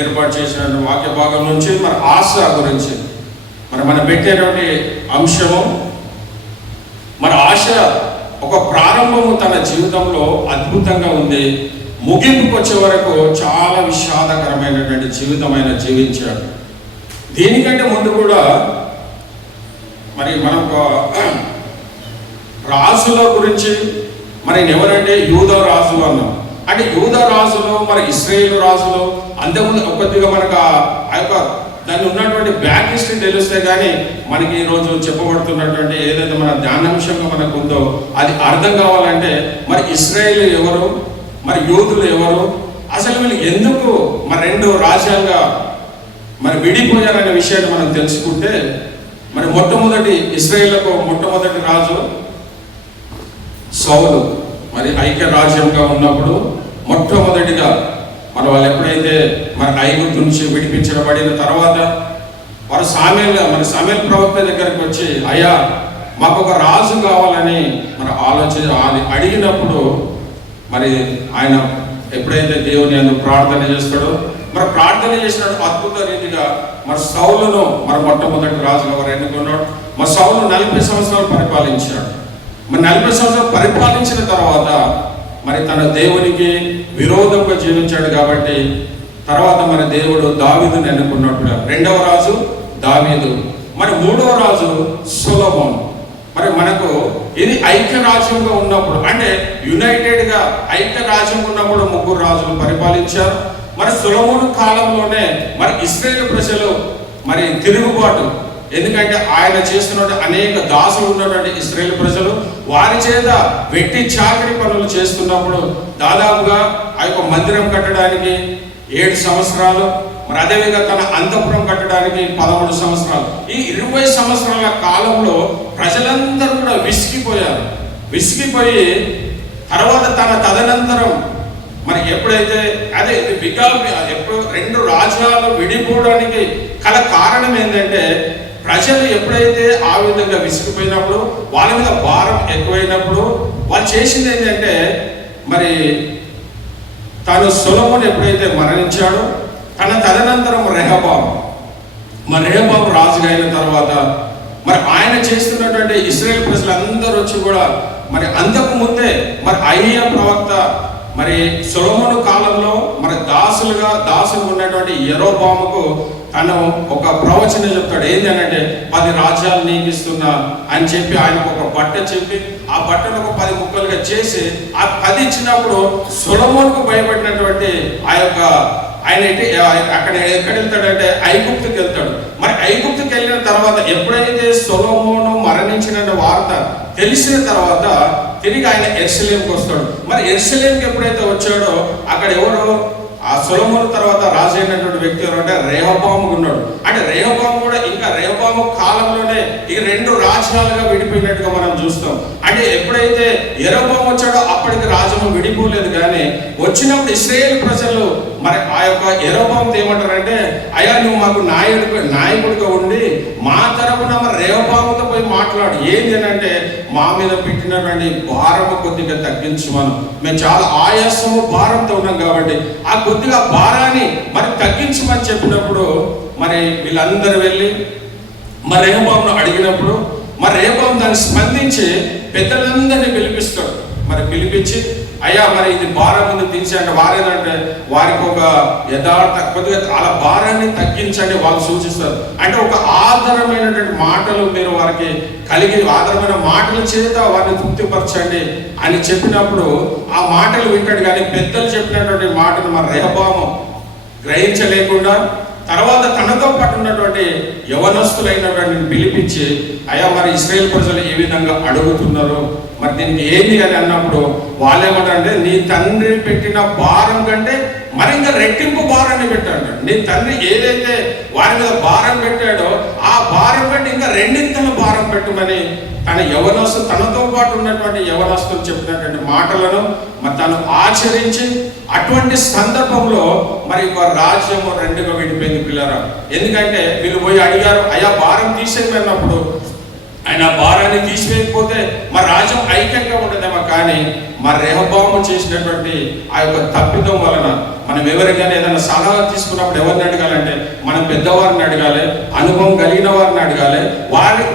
ఏర్పాటు చేసిన వాక్య భాగం నుంచి మరి ఆశ గురించి మనం పెట్టేటువంటి అంశము, మరి ఆశ ఒక ప్రారంభము తన జీవితంలో అద్భుతంగా ఉంది, ముగింపుకు వచ్చే వరకు చాలా విషాదకరమైనటువంటి జీవితమైన జీవించాడు. దీనికంటే ముందు కూడా మరి మనం రాజుల గురించి మరి ఎవరంటే యూదా రాజులు అన్నాం. అంటే యూదా రాజులు మరి ఇశ్రాయేలు రాజులు అంతకుముందు కొద్దిగా మనకు ఆ యొక్క దాన్ని ఉన్నటువంటి బ్యాక్ హిస్టరీ తెలిస్తే కానీ మనకి ఈరోజు చెప్పబడుతున్నటువంటి ఏదైతే మన ధ్యానాంశంగా మనకు ఉందో అది అర్థం కావాలంటే మరి ఇశ్రాయేలు ఎవరు, మరి యూదులు ఎవరు, అసలు వీళ్ళు ఎందుకు మరి రెండు రాజ్యాలుగా మరి విడిపోయారనే విషయాన్ని మనం తెలుసుకుంటే, మరి మొట్టమొదటి ఇశ్రాయేలుకు మొట్టమొదటి రాజు సౌలు. మరి ఐక్య రాజ్యంగా ఉన్నప్పుడు మొట్టమొదటిగా మరి వాళ్ళు ఎప్పుడైతే మరి ఐగుప్తు నుంచి విడిపించబడిన తర్వాత వారు సామేలు ప్రవక్త దగ్గరికి వచ్చి, అయ్యా మాకు ఒక రాజు కావాలని మరి అడిగినప్పుడు మరి ఆయన ఎప్పుడైతే దేవుని అందుకు ప్రార్థన చేస్తాడో మరి ప్రార్థన చేసినట్టు అద్భుత రీతిగా మరి సౌలును మరి మొట్టమొదటి రాజుగా వారు ఎన్నుకున్నాడు. మరి సౌలు 40 సంవత్సరాలు పరిపాలించాడు. మరి 40 సంవత్సరాలు పరిపాలించిన తర్వాత మరి తన దేవునికి విరోధంగా జీవించాడు కాబట్టి తర్వాత మరి దేవుడు దావీదుని ఎన్నుకున్నట్టుగా రెండవ రాజు దావీదు, మరి మూడవ రాజు సొలొమోను. మరి మనకు ఇది ఐక్య రాజ్యంగా ఉన్నప్పుడు, అంటే యునైటెడ్గా ఐక్య రాజ్యం ఉన్నప్పుడు 3 రాజులు పరిపాలించారు. మరి సొలొమోను కాలంలోనే మరి ఇశ్రాయేలు ప్రజలు మరి తిరుగుబాటు, ఎందుకంటే ఆయన చేస్తున్న అనేక దాసులు ఉన్నటువంటి ఇశ్రాయేలు ప్రజలు వారి చేత వెట్టి చాకరీ పనులు చేస్తున్నప్పుడు దాదాపుగా ఆ యొక్క మందిరం కట్టడానికి 7 సంవత్సరాలు, మరి అదేవిధంగా తన అంతఃపురం కట్టడానికి 13 సంవత్సరాలు, ఈ 20 సంవత్సరాల కాలంలో ప్రజలందరూ కూడా విసిగిపోయి తర్వాత తదనంతరం మరి ఎప్పుడైతే ఎప్పుడు 2 రాజ్యాలు విడిపోవడానికి కల కారణం ఏంటంటే ప్రజలు ఎప్పుడైతే ఆ విధంగా విసిగిపోయినప్పుడు వాళ్ళ మీద భారం ఎక్కువైనప్పుడు వాళ్ళు చేసింది ఏంటంటే మరి తను సొలొమోను ఎప్పుడైతే మరణించాడో తదనంతరం రెహబాము రాజుగా అయిన తర్వాత మరి ఆయన చేస్తున్నటువంటి ఇశ్రాయేల్ ప్రజలందరూ వచ్చి కూడా మరి అంతకు ముందే మరి అయ్యా ప్రవక్త మరి సొలొమోను కాలంలో మరి దాసులు ఉన్నటువంటి యెరోబాముకు తను ఒక ప్రవచనం చెప్తాడు. ఏంటి అంటే 10 రాజ్యాలు నీకు ఇస్తున్నా అని చెప్పి ఆయనకు ఒక బట్ట చెప్పి ఆ బట్టను ఒక 10 ముక్కలుగా చేసి ఆ 10 ఇచ్చినప్పుడు సొలొమోనుకు భయపడినటువంటి ఆయన అక్కడ ఎక్కడ వెళ్తాడంటే ఐగుప్తుకి వెళ్తాడు. మరి ఐగుప్తుకి వెళ్ళిన తర్వాత ఎప్పుడైతే సొలొమోను మరణించిన వార్త తెలిసిన తర్వాత తిరిగి ఆయన యెరూషలేముకి వస్తాడు. మరి యెరూషలేముకి ఎప్పుడైతే వచ్చాడో అక్కడ ఎవరు ఆ సొలొమోను తర్వాత రాజు అయినటువంటి వ్యక్తి ఎవరు అంటే రెహబాము ఉన్నాడు. అంటే రెహబాము కూడా ఇంకా రెహబాము కాలంలోనే ఈ 2 రాజ్యాలుగా విడిపోయినట్టుగా మనం చూస్తాం. అంటే ఎప్పుడైతే యెరోబాము వచ్చాడో అప్పటికి రాజ్యం విడిపోలేదు, కానీ వచ్చినప్పుడు ఇశ్రాయేలు ప్రజలు మరి ఆ యొక్క యెరోబాముతో ఏమంటారంటే, అయ్యా నువ్వు మాకు నాయకుడిగా ఉండి మా తరపున మరి రెహబాముతో పోయి మాట్లాడు. ఏంటి అంటే మా మీద పెట్టినటువంటి భారము కొద్దిగా తగ్గించమను, మేము చాలా ఆయాసము భారంతో ఉన్నాం కాబట్టి ఆ కొద్దిగా భారాన్ని మరి తగ్గించమని చెప్పినప్పుడు మరి వీళ్ళందరూ వెళ్ళి మరి రెహబామును అడిగినప్పుడు మరి రెహబాము దాన్ని స్పందించి పెద్దలందరినీ పిలిపిస్తాడు. మరి పిలిపించి అయ్యా మరి ఇది భారం ముందు తీసి అంటే వారేదంటే వారికి ఒక యథార్థ కొద్దిగా అలా భారాన్ని తగ్గించండి వాళ్ళు సూచిస్తారు. అంటే ఒక ఆధారమైనటువంటి మాటలు మీరు వారికి ఆధారమైన మాటల చేత వారిని తృప్తిపరచండి అని చెప్పినప్పుడు ఆ మాటలు వింటాడు. కానీ పెద్దలు చెప్పినటువంటి మాటలు మరి రెహబాము గ్రహించలేకుండా తర్వాత తనతో పాటు ఉన్నటువంటి యవనస్తులైనటువంటి పిలిపించి అయ్యా మరి ఇశ్రాయేల్ ప్రజలు ఏ విధంగా అడుగుతున్నారు, మరి దీనికి ఏంటి అని అన్నప్పుడు వాళ్ళు ఏమంటారంటే నీ తండ్రి పెట్టిన భారం కంటే మరి ఇంకా రెట్టింపు భారాన్ని పెట్టాడు. నీ తండ్రి ఏదైతే వారి మీద భారం పెట్టాడో ఆ భారం కంటే ఇంకా 2 భారం పెట్టమని తనతో పాటు ఉన్నటువంటి యవనస్తులు చెప్పినటువంటి మాటలను మరి తను ఆచరించి అటువంటి సందర్భంలో మరి ఒక రాజ్యము 2గా విడిపోయింది పిల్లరా. ఎందుకంటే వీళ్ళు పోయి అడిగారు అయ్యా భారం తీసేయమన్నప్పుడు ఆయన భారాన్ని తీసివేయకపోతే మరి రాజ్యం ఐక్యంగా ఉండదేమో. కానీ మరి రెహబాము చేసినటువంటి ఆ యొక్క తప్పిదం వలన మనం ఎవరికైనా ఏదైనా సలహా తీసుకున్నప్పుడు ఎవరిని అడగాలంటే మనం పెద్దవారిని అడగాలి, అనుభవం కలిగిన వారిని అడగాలి,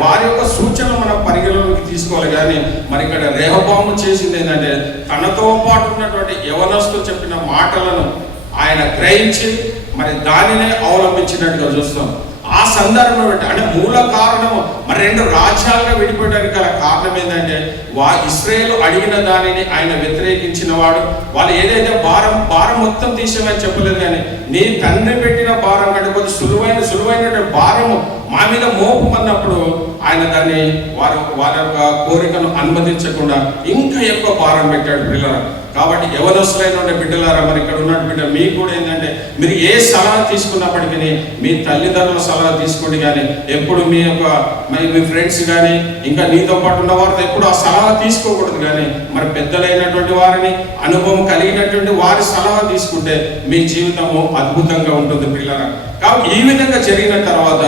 వారి యొక్క సూచనలు మనం పరిగణలోకి తీసుకోవాలి. కానీ మరి ఇక్కడ రెహబాము చేసింది ఏంటంటే తనతో పాటు ఉన్నటువంటి యవనస్తులు చెప్పిన మాటలను ఆయన గ్రహించి మరి దానినే అవలంబించినట్టుగా చూస్తాం. ఆ సందర్భం అంటే మూల కారణము మరి రెండు రాజ్యాలుగా విడిపోవడానికి గల కారణం ఏంటంటే ఇశ్రాయేలు అడిగిన దానిని ఆయన వ్యతిరేకించిన వాడు. వాళ్ళు ఏదైతే భారం మొత్తం తీసేమని చెప్పలేదు, కానీ నీ తండ్రి పెట్టిన భారం కంటే కొద్ది సులువైన భారము మా మీద మోపమన్నప్పుడు ఆయన దాన్ని వారి యొక్క కోరికను అనుమతించకుండా ఇంకా ఎక్కువ భారం పెట్టాడు పిల్లలు. కాబట్టి యవనస్తులైన బిడ్డలారా, మరి ఇక్కడ ఉన్న బిడ్డ మీకు కూడా ఏంటంటే మీరు ఏ సలహా తీసుకున్నప్పటికీ మీ తల్లిదండ్రుల సలహా తీసుకోండి. కానీ ఎప్పుడు మీ ఫ్రెండ్స్ కానీ ఇంకా నీతో పాటు ఉన్న వారితో ఎప్పుడు ఆ సలహా తీసుకోకూడదు. కానీ మరి పెద్దలైనటువంటి వారిని, అనుభవం కలిగినటువంటి వారి సలహా తీసుకుంటే మీ జీవితము అద్భుతంగా ఉంటుంది పిల్లరా. కాబట్టి ఈ విధంగా జరిగిన తర్వాత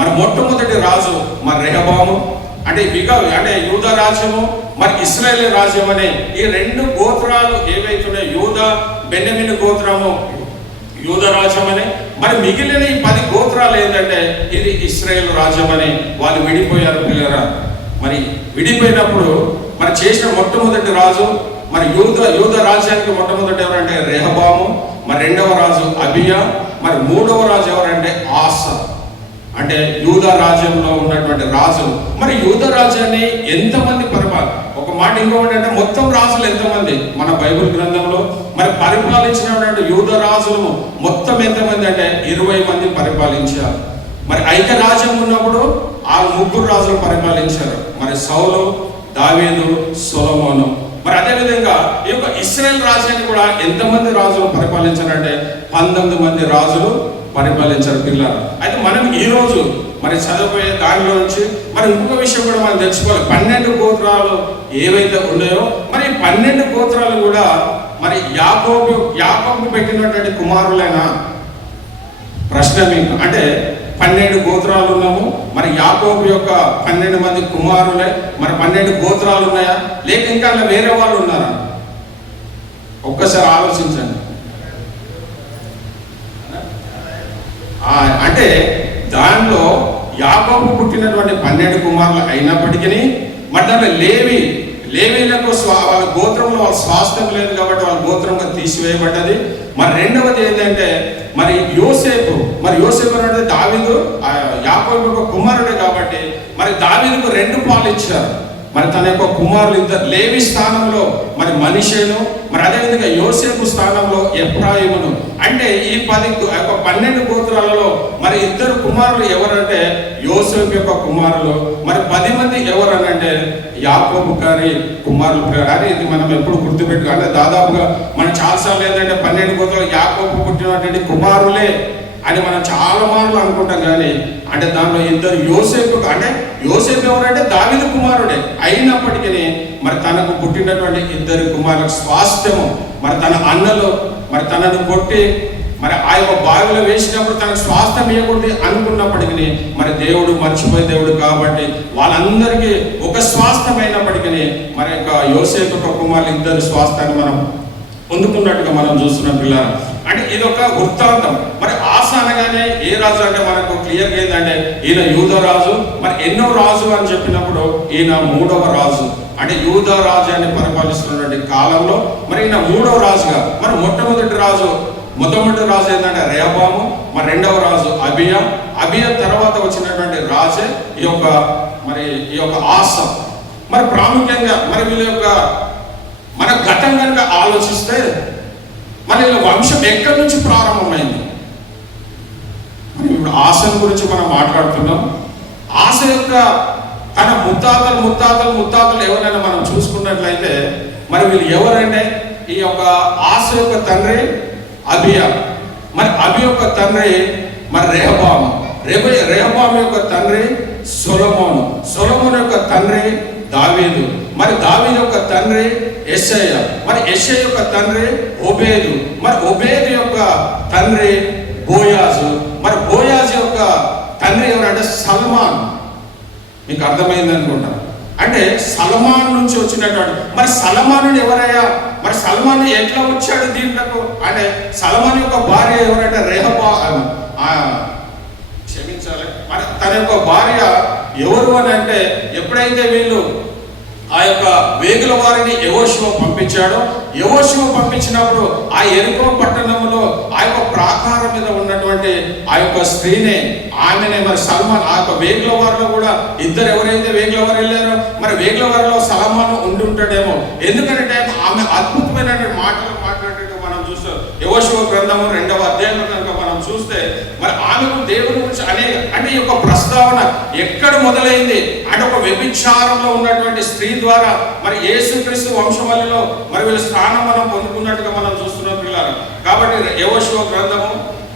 మరి మొట్టమొదటి రాజు మరి రెహబాము అంటే యూదా రాజ్యము మరి ఇశ్రాయేలు రాజ్యం అనే ఈ రెండు గోత్రాలు ఏవైతున్నాయి, యూదా బెన్యమీను గోత్రము యూదా రాజ్యం అనే, మరి మిగిలిన ఈ 10 గోత్రాలు ఏంటంటే ఇది ఇశ్రాయేలు రాజ్యం అని వాళ్ళు విడిపోయారు పిల్లరా. మరి విడిపోయినప్పుడు మరి చేసిన మొట్టమొదటి రాజు మరి యూదా రాజ్యానికి మొట్టమొదటి ఎవరంటే రెహబాము, మరి రెండవ రాజు అబియా, మరి మూడవ రాజు ఎవరంటే ఆసా. అంటే యూదా రాజ్యంలో ఉన్నటువంటి రాజు. మరి యూదా రాజ్యాన్ని ఎంతమంది ఒక మాట ఇంకొకటి అంటే మొత్తం రాజులు ఎంతమంది మన బైబిల్ గ్రంథంలో మరి పరిపాలించినటువంటి యూదా రాజులు మొత్తం ఎంతమంది అంటే 20 మంది పరిపాలించారు. మరి ఐక్య రాజ్యం ఉన్నప్పుడు ఆ 3 రాజులు పరిపాలించారు, మరి సౌలు, దావీదు, సొలొమోను. మరి అదేవిధంగా ఈ యొక్క ఇశ్రాయేల్ రాజ్యాన్ని కూడా ఎంతమంది రాజులు పరిపాలించారంటే 19 మంది రాజులు పరిపాలించారు పిల్లలు. అయితే మనం ఈరోజు మరి చదివిపోయే దానిలో నుంచి మరి ఇంకొక విషయం కూడా మనం తెలుసుకోవాలి. 12 గోత్రాలు ఏవైతే ఉన్నాయో మరి 12 గోత్రాలు కూడా మరి యాకోబు పెట్టినటువంటి కుమారులైనా ప్రశ్న మీకు అంటే 12 గోత్రాలు ఉన్నాము, మరి యాకోబు యొక్క 12 మంది కుమారులే, మరి 12 గోత్రాలు ఉన్నాయా లేక ఇంకా అలా వేరే వాళ్ళు ఉన్నారా? ఒక్కసారి ఆలోచించండి. అంటే దానిలో యాకోబు పుట్టినటువంటి 12 కుమారులు అయినప్పటికీ మరి దాంట్లో లేవీలకు వాళ్ళ గోత్రంలో వాళ్ళ స్వాస్థ్యం లేదు కాబట్టి వాళ్ళ గోత్రంగా తీసివేయబడ్డది. మరి రెండవది ఏంటంటే మరి యోసేపు అంటే దావీదు యాకోబు యొక్క కుమారుడే కాబట్టి మరి దావీదుకు 2 పాలు ఇచ్చారు. మరి తన యొక్క కుమారులు ఇద్దరు లేవి స్థానంలో మరి మనిషేను, మరి అదేవిధంగా యోసేపు స్థానంలో ఎఫ్రాయిమును. అంటే ఈ 12 గోత్రాలలో మరి 2 కుమారులు ఎవరంటే యోసేపు యొక్క కుమారులు, మరి 10 మంది ఎవరనంటే యాకోబు గారి కుమారులు. అని ఇది మనం ఎప్పుడు గుర్తుపెట్టు అంటే దాదాపుగా మనం చాలాసార్లు ఏంటంటే 12 గోత్రాలు యాకోబు పుట్టినటువంటి కుమారులే అని మనం చాలా మార్లు అనుకుంటాం. కానీ అంటే దానిలో 2 యోసేపు అంటే యోసేపు ఎవరంటే దావీదు కుమారుడే అయినప్పటికీ మరి తనకు పుట్టినటువంటి 2 కుమారుల స్వాస్థ్యము మరి తన అన్నలు మరి తనను కొట్టి మరి ఆ యొక్క బావిలో వేసినప్పుడు తనకు స్వాస్థ్యం ఇవ్వకూడదు అనుకున్నప్పటికీ మరి దేవుడు మర్చిపోయే దేవుడు కాబట్టి వాళ్ళందరికీ ఒక స్వాస్థ్యం అయినప్పటికీ మరి యొక్క యోసేపు యొక్క కుమారులు 2 స్వాస్థ్యాన్ని మనం పొందుకున్నట్టుగా మనం చూస్తున్నాం పిల్లలు. అంటే ఇది ఒక వృత్తాంతం. మరి ఆసా అనగానే ఏ రాజు అంటే మనకు క్లియర్గా ఏంటంటే ఈయన యూదా రాజు. మరి ఎన్నో రాజు అని చెప్పినప్పుడు ఈయన 3వ రాజు. అంటే యూదా రాజ్యాన్ని పరిపాలిస్తున్నటువంటి కాలంలో మరి ఈయన 3వ రాజుగా. మరి మొట్టమొదటి రాజు ఏంటంటే రెహబాము, మరి రెండవ రాజు అబియా తర్వాత వచ్చినటువంటి రాజే ఈ యొక్క ఆసా. మరి ప్రాముఖ్యంగా మరి వీళ్ళ యొక్క మన గతం కనుక ఆలోచిస్తే మరి వీళ్ళ వంశం ఎక్కడి నుంచి ప్రారంభమైంది. మరి ఇప్పుడు ఆసను గురించి మనం మాట్లాడుతున్నాం. ఆస యొక్క తన ముత్తాతలు ఎవరైనా మనం చూసుకున్నట్లయితే మరి వీళ్ళు ఎవరంటే ఈ యొక్క ఆస యొక్క తండ్రి అబియా, మరి అబి యొక్క తండ్రి మరి రెహబాము యొక్క తండ్రి సొలొమోను యొక్క తండ్రి దావీదు, మరి దావీదు యొక్క తండ్రి యెషయా, మరి యెషయా యొక్క తండ్రి ఓబేదు, మరి ఓబేదు యొక్క తండ్రి బోయాజు, మరి బోయాజు యొక్క తండ్రి ఎవరంటే సల్మాన్. మీకు అర్థమైంది అనుకుంటా. అంటే సల్మాన్ నుంచి వచ్చినటువంటి, మరి సల్మాను ఎవరయ్యా, మరి సల్మాన్ ఎట్లా వచ్చాడు దీంట్లకు అంటే సల్మాన్ యొక్క భార్య ఎవరంటే క్షమించాలి, మరి తన యొక్క భార్య ఎవరు అని అంటే ఎప్పుడైతే వీళ్ళు ఆ యొక్క వేగుల వారిని యెహోషువ పంపించాడో, యెహోషువ పంపించినప్పుడు ఆ యెరికో పట్టణంలో ఆ యొక్క ప్రాకారం మీద ఉన్నటువంటి ఆ యొక్క స్త్రీనే, ఆమెనే మరి సల్మాన్, ఆ యొక్క వేగుల వారిలో కూడా ఇద్దరు ఎవరైతే వేగుల వారు వెళ్ళారో మరి వేగుల వారిలో సల్మాన్ ఉండి ఉంటాడేమో. ఎందుకంటే ఆమె అద్భుతమైనటువంటి మాటలు మాట్లాడేట్టు మనం చూస్తాం. యెహోషువ గ్రంథము 2వ అధ్యాయంలో కనుక మనం చూస్తే మరి ఆమెకు దేవుని గురించి అంటే ఈ యొక్క ప్రస్తావన ఎక్కడ మొదలైంది అంటే ఒక వ్యభిచారంలో ఉన్నటువంటి స్త్రీ ద్వారా మరి యేసుక్రీస్తు వంశవల్లిలో మరి వీళ్ళ స్థానం మనం పొందుకున్నట్టుగా మనం చూస్తున్నాం పిల్లలు. కాబట్టి యెహోషువ గ్రంథము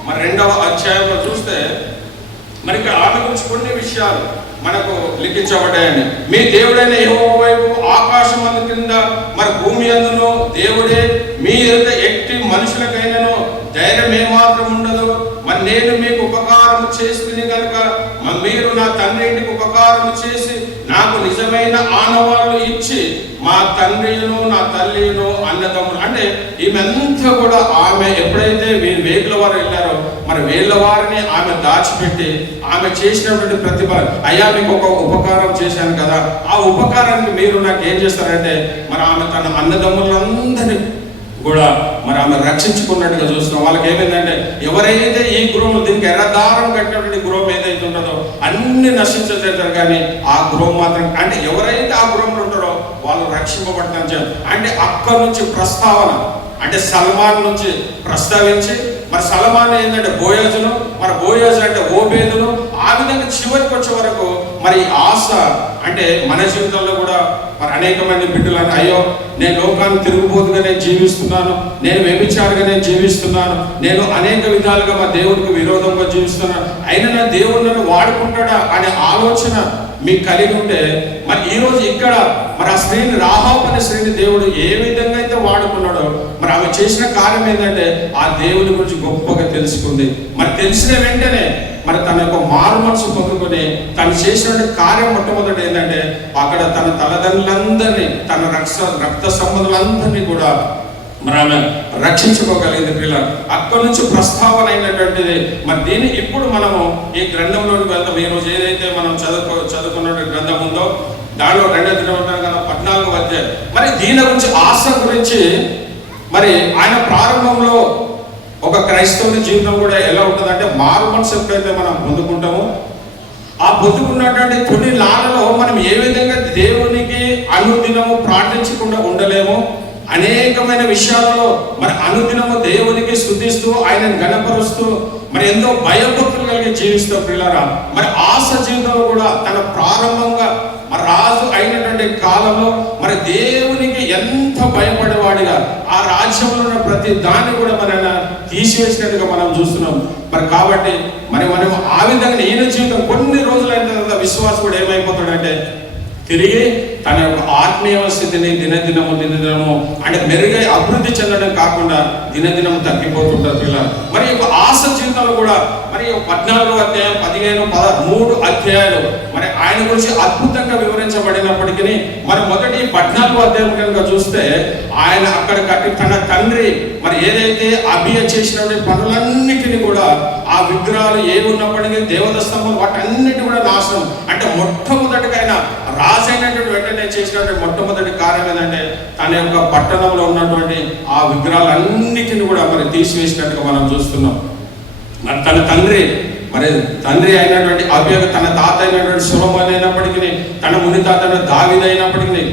మరి 2వ అధ్యాయంలో చూస్తే మరి ఆమె గురించి కొన్ని విషయాలు మనకు లిఖించబడ్డాయండి. మీ దేవుడైన యెహోవా వైపు ఆకాశం అందు కింద మరి భూమి అందును దేవుడే, మీ ఎదుట ఎట్టి మనుషులకైనను ధైర్యం ఏమాత్రం ఉండదు. మరి నేను మీకు ఉపకారం చేస్తుంది కనుక మీరు నా తండ్రి ఇంటికి ఉపకారం చేసి నాకు నిజమైన ఆనవాళ్ళు ఇచ్చి మా తండ్రిను నా తల్లిను అన్నదమ్ములు. అంటే ఈమెంతా కూడా ఆమె ఎప్పుడైతే వీళ్ళు వేగుల వారు వెళ్ళారో మరి వీళ్ళ వారిని ఆమె దాచిపెట్టి ఆమె చేసినటువంటి ప్రతిభ, అయ్యా మీకు ఒక ఉపకారం చేశాను కదా, ఆ ఉపకారానికి మీరు నాకు ఏం చేస్తారంటే మరి ఆమె తన అన్నదమ్ములందరినీ కూడా మరి ఆమె రక్షించుకున్నట్టుగా చూస్తున్నాం. వాళ్ళకి ఏమైందంటే ఎవరైతే ఈ గృహం దీనికి ఎర్రదారం కట్టినటువంటి గృహం ఏదైతే ఉంటుందో అన్ని నశించేస్తారు, కానీ ఆ గృహం మాత్రం అంటే ఎవరైతే ఆ గృహంలో ఉంటారో వాళ్ళు రక్షింపబడతారు. అంటే అక్కడి నుంచి ప్రస్తావన అంటే సల్మాన్ నుంచి ప్రస్తావించి మరి సల్మాన్ ఏంటంటే బోయాజును, మరి బోయాజు అంటే ఓబేదును, ఆ విధంగా చివరికి వచ్చే వరకు మరి ఆశ అంటే మన జీవితంలో కూడా మరి అనేక మంది బిడ్డలు అంటే అయ్యో నేను లోకాన్ని తిరుగుబోతుగా నేను జీవిస్తున్నాను, నేను వ్యభిచారిగా నేను జీవిస్తున్నాను, నేను అనేక విధాలుగా మా దేవుడికి విరోధంగా జీవిస్తున్నాను, అయినా నా దేవుడు నన్ను వాడుకుంటాడా అనే ఆలోచన మీకు కలిగి ఉంటే మరి ఈరోజు ఇక్కడ మరి ఆ స్త్రీని, రాహాబు అనే స్త్రీని దేవుడు ఏ విధంగా అయితే వాడుకున్నాడో మరి ఆమె చేసిన కార్యం ఏంటంటే ఆ దేవుని గురించి గొప్పగా తెలుసుకుంది. మరి తెలిసిన వెంటనే మరి తన యొక్క మారు మనసు పొందుకొని తను చేసిన కార్యం మొట్టమొదటి ఏంటంటే అక్కడ తన తల్లిదండ్రులందరినీ తన రక్త సంబంధులందరినీ కూడా మరి ఆమె రక్షించుకోగలిగింది పిల్లలు. అక్కడి నుంచి ప్రస్తావన అయినటువంటిది. మరి దీన్ని ఇప్పుడు మనము ఈ గ్రంథంలోకి వెళ్తాం. ఈరోజు ఏదైతే మనం చదువుకున్న గ్రంథం ఉందో దానిలో 2వ దినవృత్తాంతం 14వ అధ్యాయం. మరి దీని గురించి ఆశ గురించి మరి ఆయన ప్రారంభంలో ఒక క్రైస్తవుని జీవితం కూడా ఎలా ఉంటుందంటే మారు మనసు ఎప్పుడైతే మనం పొందుకుంటామో ఆ పొందుకున్నటువంటి కొన్ని లాలలో మనం ఏ విధంగా దేవునికి అనుదినము ప్రార్థించకుండా ఉండలేమో, అనేకమైన విషయాలలో మరి అనుదినము దేవునికి స్తుతిస్తూ ఆయనను గణపరుస్తూ మరి ఎంతో భయభక్తులు కలిగి జీవిస్తూ పిల్లరా మరి ఆశ జీవితంలో కూడా తన ప్రారంభంగా మరి రాజు అయినటువంటి కాలంలో మరి దేవునికి ఎంత భయపడేవాడిగా ఆ రాజ్యంలో ఉన్న ప్రతి దాన్ని కూడా మన తీసివేసినట్టుగా మనం చూస్తున్నాం. మరి కాబట్టి మరి మనం ఆ విధంగా ఈయన జీవితం కొన్ని రోజులైన తర్వాత విశ్వాసం కూడా ఏమైపోతాడంటే తిరిగి తన యొక్క ఆత్మీయ స్థితిని దినదినము అంటే మెరుగై అభివృద్ధి చెందడం కాకుండా దినదినం తగ్గిపోతుంటారు పిల్లలు. మరి యొక్క ఆశ జీవితంలో కూడా మరి 14వ అధ్యాయం 15, 13 అధ్యాయాలు మరి ఆయన గురించి అద్భుతంగా వివరించబడినప్పటికీ మరి మొదటి 14వ అధ్యాయం కనుక చూస్తే ఆయన అక్కడ కట్టి తన తండ్రి మరి ఏదైతే అభియ చేసినటువంటి పనులన్నిటిని కూడా ఆ విగ్రహాలు ఏ ఉన్నప్పటికీ దేవత స్తంభం వాటన్నిటి కూడా నాశనం. అంటే మొట్టమొదటికైనా రాజైనటువంటి వెంటనే చేసినటువంటి మొట్టమొదటి కార్యం ఏంటంటే తన యొక్క పట్టణంలో ఉన్నటువంటి ఆ విగ్రహాలన్నిటిని కూడా మరి తీసివేసినట్టుగా మనం చూస్తున్నాం. మరి తన తండ్రి అయినటువంటి అభియోగ తన తాత అయినటువంటి సొలొమోను అయినప్పటికీ తన ముని తాత దావీదు అయినప్పటికీ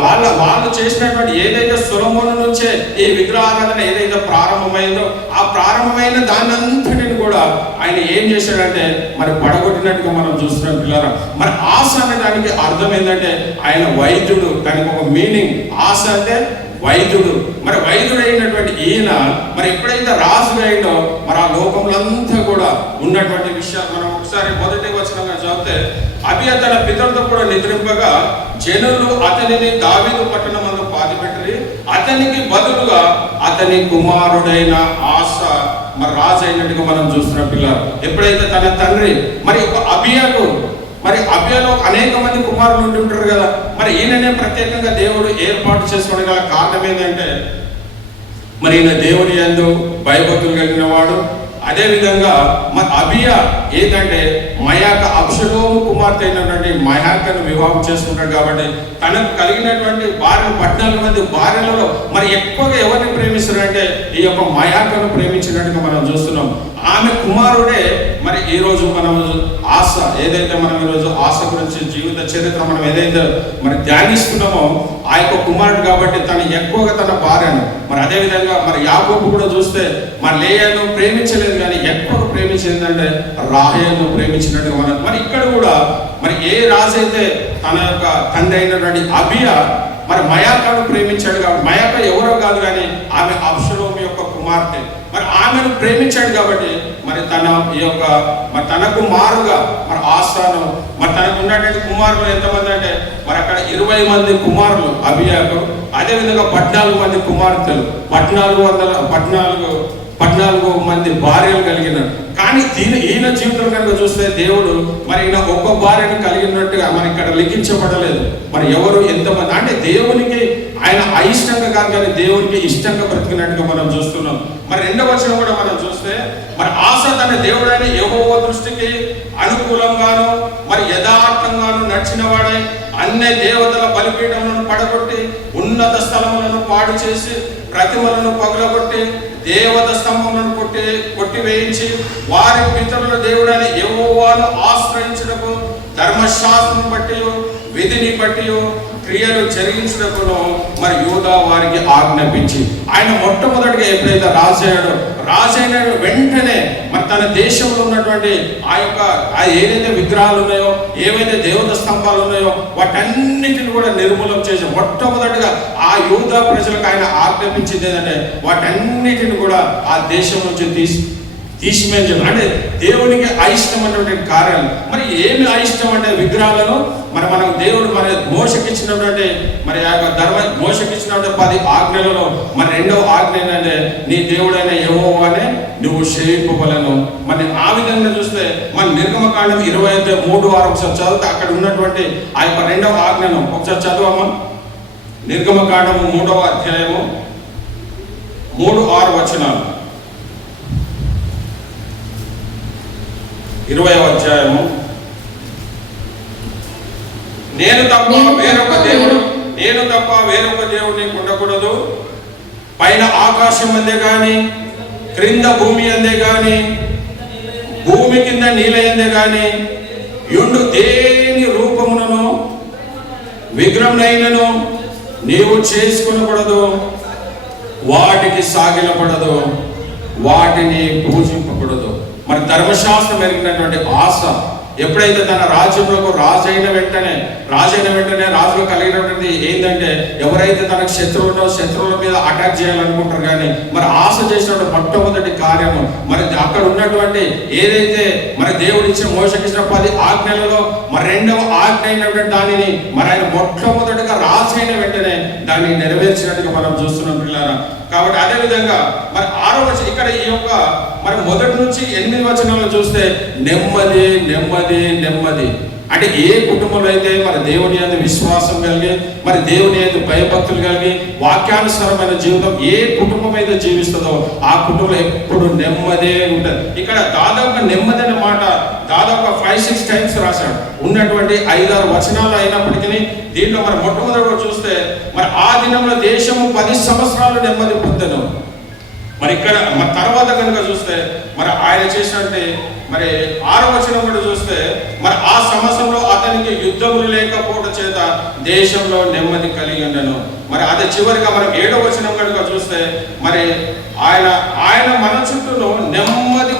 వాళ్ళు చేసినటువంటి ఏదైతే సొలొమోను నుంచే ఈ విగ్రహారాధన ఏదైతే ప్రారంభమైందో ఆ ప్రారంభమైన దానంతటిని కూడా ఆయన ఏం చేశాడంటే మరి పడగొట్టినట్టుగా మనం చూస్తున్నాం పిల్లరా. మరి ఆశ అనే దానికి అర్థం ఏంటంటే ఆయన వైద్యుడు, దానికి ఒక మీనింగ్. ఆశ అంటే వైద్యుడు. మరి వైద్యుడు అయినటువంటి ఈయన మరి ఎప్పుడైతే రాజుగా అయిందో మరి ఆ లోకములంతా కూడా ఉన్నటువంటి విషయాలు మనం ఒకసారి మొదటి వచనంగా చదివితే అబియా తన పితరులతో కూడా నిద్రింపగా జనులు అతనిని దావీదు పట్టణమందు పాతిపెట్టి అతనికి బదులుగా అతని కుమారుడైన ఆస మరి రాజు అయినట్టుగా మనం చూస్తున్న పిల్లలు. ఎప్పుడైతే తన తండ్రి మరి అబియాకు మరి అబియాలో అనేక మంది కుమారులు ఉండి ఉంటారు కదా. మరి ఈయననే ప్రత్యేకంగా దేవుడు ఏర్పాటు చేసుకోవడం గల కారణం ఏంటంటే మరి ఈయన దేవుని యందు భయభక్తులు కలిగిన వాడు. అదేవిధంగా మరి అబియా ఏంటంటే మయాక అబ్షలోము కుమార్తె అయినటువంటి మయాకను వివాహం చేసుకుంటాడు. కాబట్టి తనకు కలిగినటువంటి భార్యలు 14 మంది భార్యలలో మరి ఎక్కువగా ఎవరిని ప్రేమిస్తున్నారంటే ఈ యొక్క మయాకను ప్రేమించినట్టుగా మనం చూస్తున్నాం. ఆమె కుమారుడే మరి ఈరోజు మనం ఆశ ఏదైతే మనం ఈరోజు ఆశ గురించి జీవిత చరిత్ర మనం ఏదైతే మరి ధ్యానిస్తున్నామో ఆ యొక్క కుమారుడు. కాబట్టి తను ఎక్కువగా తన భార్యను మరి అదేవిధంగా మరి యాకోబు కూడా చూస్తే మరి లేయాను ప్రేమించలేదు కానీ ఎక్కువగా ప్రేమించింది అంటే రాహేలును ప్రేమించినట్టుగా మనం మరి ఇక్కడ కూడా మరి ఏ రాజు అయితే తన యొక్క తండ్రి అయినటువంటి అబియా మరి మయాకను ప్రేమించాడు. కాబట్టి మయాక ఎవరో కాదు కానీ ఆమె అబ్షలోము యొక్క కుమార్తె. మరి ఆమెను ప్రేమించాడు కాబట్టి మరి తన ఈ యొక్క మరి తనకు మారుగా మరి ఆస్థానం మరి తనకు ఉన్నటువంటి కుమారులు ఎంతమంది అంటే మరి అక్కడ 20 మంది కుమారులు అబియాకు. అదేవిధంగా 14 మంది కుమార్తెలు 14 మంది భార్యలు కలిగినారు. కానీ ఈయన జీవితం కనుక చూస్తే దేవుడు మరి ఈయన ఒక్క భార్యను కలిగినట్టుగా మరి ఇక్కడ లిఖించబడలేదు. మరి ఎవరు ఎంతమంది అంటే దేవునికి ఆయన అయిష్టంగా కాదు కానీ దేవునికి ఇష్టంగా బ్రతికినట్టుగా మనం చూస్తున్నాం. మరి 2వ వచనం కూడా మనం చూస్తే మరి ఆశ తన దేవుడైన యెహోవా దృష్టికి అనుకూలంగాను మరి యథార్థంగాను నడిచిన వాడై అన్ని దేవతల బలిపీఠములను పడగొట్టి ఉన్నత స్థలములను పాడు చేసి ప్రతిమలను పగులగొట్టి దేవత స్తంభములను కొట్టివేయించి వారి పితరుల దేవుడైన యెహోవాను ఆశ్రయించుటకు ధర్మశాస్త్రం బట్టి విధిని బట్టి క్రియలు జరిగించుటకును మరి యూదా వారికి ఆజ్ఞాపించి ఆయన మొట్టమొదటిగా ఎప్పుడైతే రాజైన వెంటనే మరి తన దేశంలో ఉన్నటువంటి ఆ యొక్క ఏదైతే విగ్రహాలు ఉన్నాయో ఏవైతే దేవత స్తంభాలు ఉన్నాయో వాటన్నిటిని కూడా నిర్మూలన చేసి మొట్టమొదటిగా ఆ యూదా ప్రజలకు ఆయన ఆజ్ఞాపించింది ఏంటంటే వాటన్నిటిని కూడా ఆ దేశం నుంచి తీసివేయించాలి. అంటే దేవునికి అయిష్టమైనటువంటి కార్యాలు. మరి ఏమి అయిష్టం అంటే విగ్రహాలను మరి మనకు దేవుడు మరి మోసకిచ్చినటువంటి మరి ఆ యొక్క మోసకిచ్చినటువంటి 10 ఆజ్ఞలలో మరి 2వ ఆజ్ఞ ఏంటంటే నీ దేవుడైన యెహోవానే నువ్వు సేవింపవలెను. మరి ఆ విధంగా చూస్తే మన నిర్గమకాండం 25:3-6 ఒకసారి చదివితే అక్కడ ఉన్నటువంటి ఆ యొక్క 2వ ఆజ్ఞను ఒకసారి చదవమ్మా. నిర్గమకాండము 3వ అధ్యాయము 3-6 వచనాలు. 20వ అధ్యాయము. నేను తప్ప వేరొక దేవుడు నీకు ఉండకూడదు. పైన ఆకాశం అందే గాని క్రింద భూమి అందే గాని భూమి కింద నీళ్ళ అందే గాని యుండు దేని రూపమునను విగ్రహంనైనను నీవు చేసుకొనకూడదు. వాటికి సాగిలపడదు, వాటిని పూజింపకూడదు. మరి ధర్మశాస్త్రం ఎరిగినటువంటి ఆశ ఎప్పుడైతే తన రాజ్యంలో రాజైన వెంటనే రాజుగా కలిగినటువంటి ఏంటంటే ఎవరైతే తనకు శత్రువుల మీద అటాక్ చేయాలనుకుంటారు కానీ మరి ఆశ చేసినటువంటి మొట్టమొదటి కార్యము మరి అక్కడ ఉన్నటువంటి ఏదైతే మరి దేవుడు ఇచ్చిన మోసకిచ్చిన 10 ఆజ్ఞలలో మరి 2వ ఆజ్ఞ అయినటువంటి దానిని మరి ఆయన మొట్టమొదటిగా రాజైన వెంటనే దాన్ని నెరవేర్చినట్టుగా మనం చూస్తున్నాం పిల్లారా. కాబట్టి అదేవిధంగా మరి 6వ వచనం ఇక్కడ ఈ యొక్క మరి 1 నుంచి 8 వచనాలు చూస్తే నెమ్మది అంటే ఏ కుటుంబంలో అయితే మరి దేవుని యందు విశ్వాసం కలిగి మరి దేవుని యందు భయభక్తులు కలిగి వాక్యానుసారమైన జీవితం ఏ కుటుంబం అయితే జీవిస్తుందో ఆ కుటుంబంలో ఎప్పుడు నెమ్మదే ఉంటుంది. ఇక్కడ దాదాపు నెమ్మది అనే మాట దాదాపు 5-6 టైమ్స్ రాశాడు. ఉన్నటువంటి 5-6 వచనాలు అయినప్పటికీ దీంట్లో మరి మొట్టమొదటి చూస్తే మరి ఆ దినంలో దేశము 10 సంవత్సరాలు నెమ్మది పొందెను. మరి ఇక్కడ మరి తర్వాత కనుక చూస్తే మరి ఆయన చేసినట్టు మరి 6వ వచనం కూడా చూస్తే మరి ఆ సంవత్సరంలో అతనికి యుద్ధములు లేకపోవడం చేత దేశంలో నెమ్మది కలిగి ఉండెను. మరి అదే చివరిగా మనం 7వ వచనం కనుక చూస్తే మరి ఆయన మన చుట్టూను నెమ్మది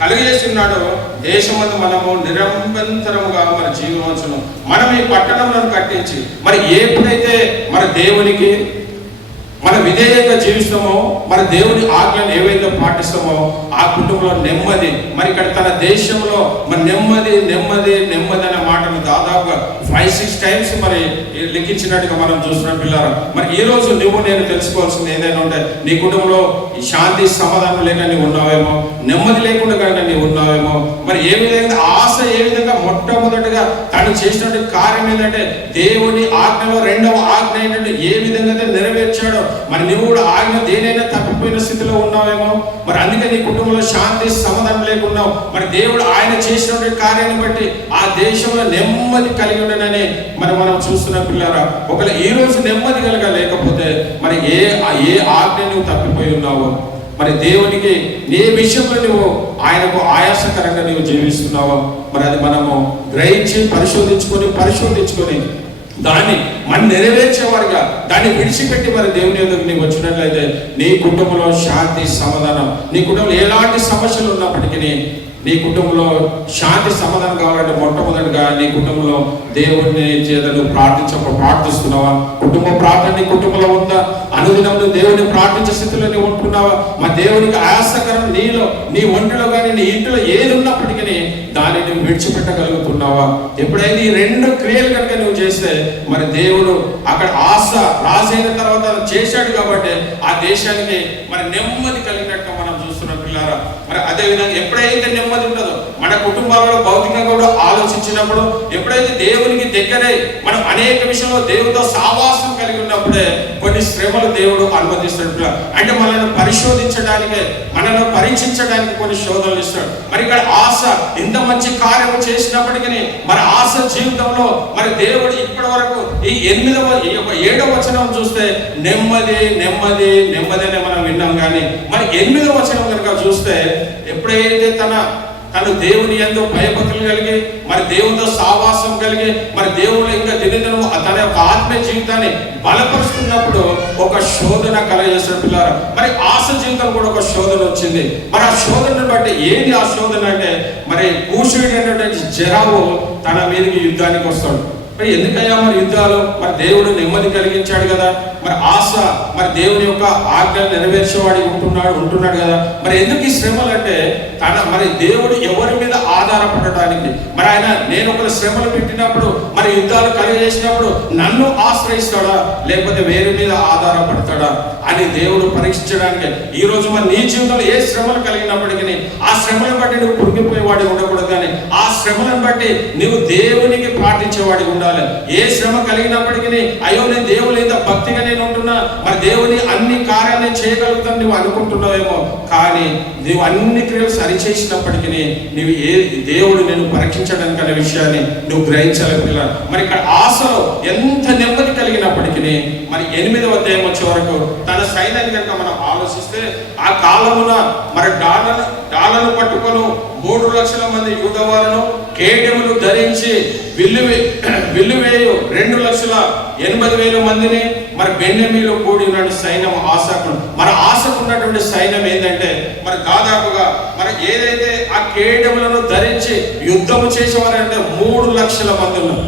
కలిగజేస్తున్నాడు. దేశమందు మనము నిరంతరముగా మన జీవనోచను మనం ఈ పట్టణంలో కట్టించి మరి ఎప్పుడైతే మన దేవునికి మన విధేయంగా జీవిస్తామో మన దేవుని ఆజ్ఞను ఏవైతే పాటిస్తామో ఆ కుటుంబంలో నెమ్మది. మరి ఇక్కడ తన దేశంలో మరి నెమ్మది అనే మాటను దాదాపుగా 5-6 టైమ్స్ మరి లిఖించినట్టుగా మనం చూస్తున్నాం పిల్లలు. మరి ఈ రోజు నువ్వు నేను తెలుసుకోవాల్సింది ఏదైనా ఉంటే నీ కుటుంబంలో శాంతి సమాధానం లేక నీవు ఉన్నావేమో, నెమ్మది లేకుండా కనుక నీవు ఉన్నావేమో. మరి ఏ విధంగా ఆశ ఏ విధంగా తను చేసినటువంటి కార్యం ఏంటంటే దేవుని ఆజ్ఞలో రెండవ ఆజ్ఞ ఏంటంటే ఏ విధంగా నెరవేర్చాడో మరి నువ్వు కూడా ఆజ్ఞ దేనైనా తప్పిపోయిన స్థితిలో ఉన్నావేమో, మరి అందుకే నీ కుటుంబంలో శాంతి సమాధానం లేకున్నావు. మరి దేవుడు ఆయన చేసినటువంటి కార్యాన్ని బట్టి ఆ దేశంలో నెమ్మది కలిగి ఉండనని మనం చూస్తున్న పిల్లరా. ఒకవేళ ఈ రోజు నెమ్మది లేకపోతే మరి ఏ ఆజ్ఞ నువ్వు తప్పిపోయి ఉన్నావో, మరి దేవునికి ఏ విషయంలో నువ్వు ఆయనకు ఆయాసకరంగా నువ్వు జీవిస్తున్నావో, మరి అది మనము గ్రహించి పరిశోధించుకొని దాన్ని మనం నెరవేర్చేవారుగా దాన్ని విడిచిపెట్టి మరి దేవుని ఎదుగు నీకు వచ్చినట్లయితే నీ కుటుంబంలో శాంతి సమాధానం, నీ కుటుంబంలో ఎలాంటి సమస్యలు ఉన్నప్పటికీ నీ కుటుంబంలో శాంతి సమాధానం కావాలంటే మొట్టమొదటిగా నీ కుటుంబంలో దేవుడిని చేత నువ్వు ప్రార్థిస్తున్నావా? కుటుంబ ప్రార్థన నీ కుటుంబంలో ఉందా? అనుదినం నువ్వు దేవుడిని ప్రార్థించే స్థితిలో నువ్వు ఉంటున్నావా? మా దేవునికి ఆయాసకరం నీలో, నీ ఒంటిలో కానీ నీ ఇంటిలో ఏది ఉన్నప్పటికీ దాన్ని నువ్వు విడిచిపెట్టగలుగుతున్నావా? ఎప్పుడైతే ఈ రెండు క్రియలు కనుక నువ్వు చేస్తే మరి దేవుడు అక్కడ ఆశ రాజైన తర్వాత చేశాడు కాబట్టి ఆ దేశానికి మరి నెమ్మది కలిగినట్టు మనం చూస్తున్నాం పిల్లారా. మరి అదే విధంగా ఎప్పుడైతే నెమ్మది ఉంటుందో మన కుటుంబాలలో భౌతికంగా కూడా ఆలోచించినప్పుడు, ఎప్పుడైతే దేవునికి దగ్గరే మనం అనేక విషయంలో దేవుడితో సావాసం కలిగి ఉన్నప్పుడే కొన్ని శ్రమలు దేవుడు అనుమతిస్తాడు. అంటే మనల్ని పరిశోధించడానికి, మనల్ని పరీక్షించడానికి కొన్ని శోధనలు ఇస్తాడు. మరి ఇక్కడ ఆశ ఇంత మంచి కార్యం చేసినప్పటికీ మరి ఆశ జీవితంలో మరి దేవుడు ఇప్పటి వరకు ఈ 7వ వచనం చూస్తే నెమ్మది నెమ్మది నెమ్మది అనే మనం విన్నాం. కానీ మరి 8వ వచనం కనుక చూస్తే ఎప్పుడైతే తను దేవుని యందు భయభక్తులు కలిగి మరి దేవునితో సావాసం కలిగి మరి దేవుడు ఇంకా దినదినం తన యొక్క ఆత్మీయ జీవితాన్ని బలపరుస్తున్నప్పుడు ఒక శోధన కలగజేసిన పిల్లారా. మరి ఆశ జీవితం కూడా ఒక శోధన వచ్చింది. మరి ఆ శోధనను బట్టి ఏంటి ఆ శోధన అంటే మరి కూషుడైనటువంటి జరావు తన మీదకి యుద్ధానికి వస్తాడు. మరి ఎందుకయ్యా మరి యుద్ధాలు? మరి దేవుడు నెమ్మది కలిగించాడు కదా. మరి ఆశ మరి దేవుని యొక్క ఆజ్ఞలు నెరవేర్చేవాడి ఉంటున్నాడు కదా. మరి ఎందుకు ఈ శ్రమలు అంటే మరి దేవుడు ఎవరి మీద ఆధారపడటానికి, మరి ఆయన నేను ఒక శ్రమలు పెట్టినప్పుడు మరి యుద్ధాలు కలిగజేసినప్పుడు నన్ను ఆశ్రయిస్తాడా లేకపోతే వేరే మీద ఆధారపడతాడా అని దేవుడు పరీక్షించడానికి. ఈ రోజు మరి నీ జీవితంలో ఏ శ్రమలు కలిగినప్పటికీ ఆ శ్రమలను బట్టి నువ్వు కురిగిపోయేవాడి ఉండకూడదు, కానీ ఆ శ్రమలను బట్టి నువ్వు దేవునికి పాటించేవాడి ఉండాలి. ఏ శ్రమ కలిగినప్పటికీ అయ్యో నేను దేవుని ఇంత భక్తిగా నేను ఉంటున్నా, మరి దేవుని అన్ని కార్యాలను చేయగలుగుతాను నువ్వు అనుకుంటున్నావేమో, కానీ నువ్వు అన్ని క్రియలు సరిచేసినప్పటికీ నువ్వు దేవుడు నేను పరీక్షించడానికి అనే విషయాన్ని నువ్వు గ్రహించాలి పిల్ల. మరి ఇక్కడ ఆశలో ఎంత నెమ్మది కలిగినప్పటికీ మరి 8వ అధ్యాయం వచ్చే వరకు తన సైన్యాన్ని కనుక మనం ఆలోచిస్తే ఆ కాలమున మరి డాలను పట్టుకొని 3 లక్షల మంది యూదవాలను కేడెములు ధరించి విల్లువేయు 2,80,000 మందిని మరి బెన్యమీలో కూడిన సైన్యం ఆశకు మరి ఆశకున్నటువంటి సైన్యం ఏంటంటే మరి దాదాపుగా మరి ఏదైతే ఆ కేడెములను ధరించి యుద్ధము చేసేవారంటే 3 లక్షల మంది ఉన్నారు.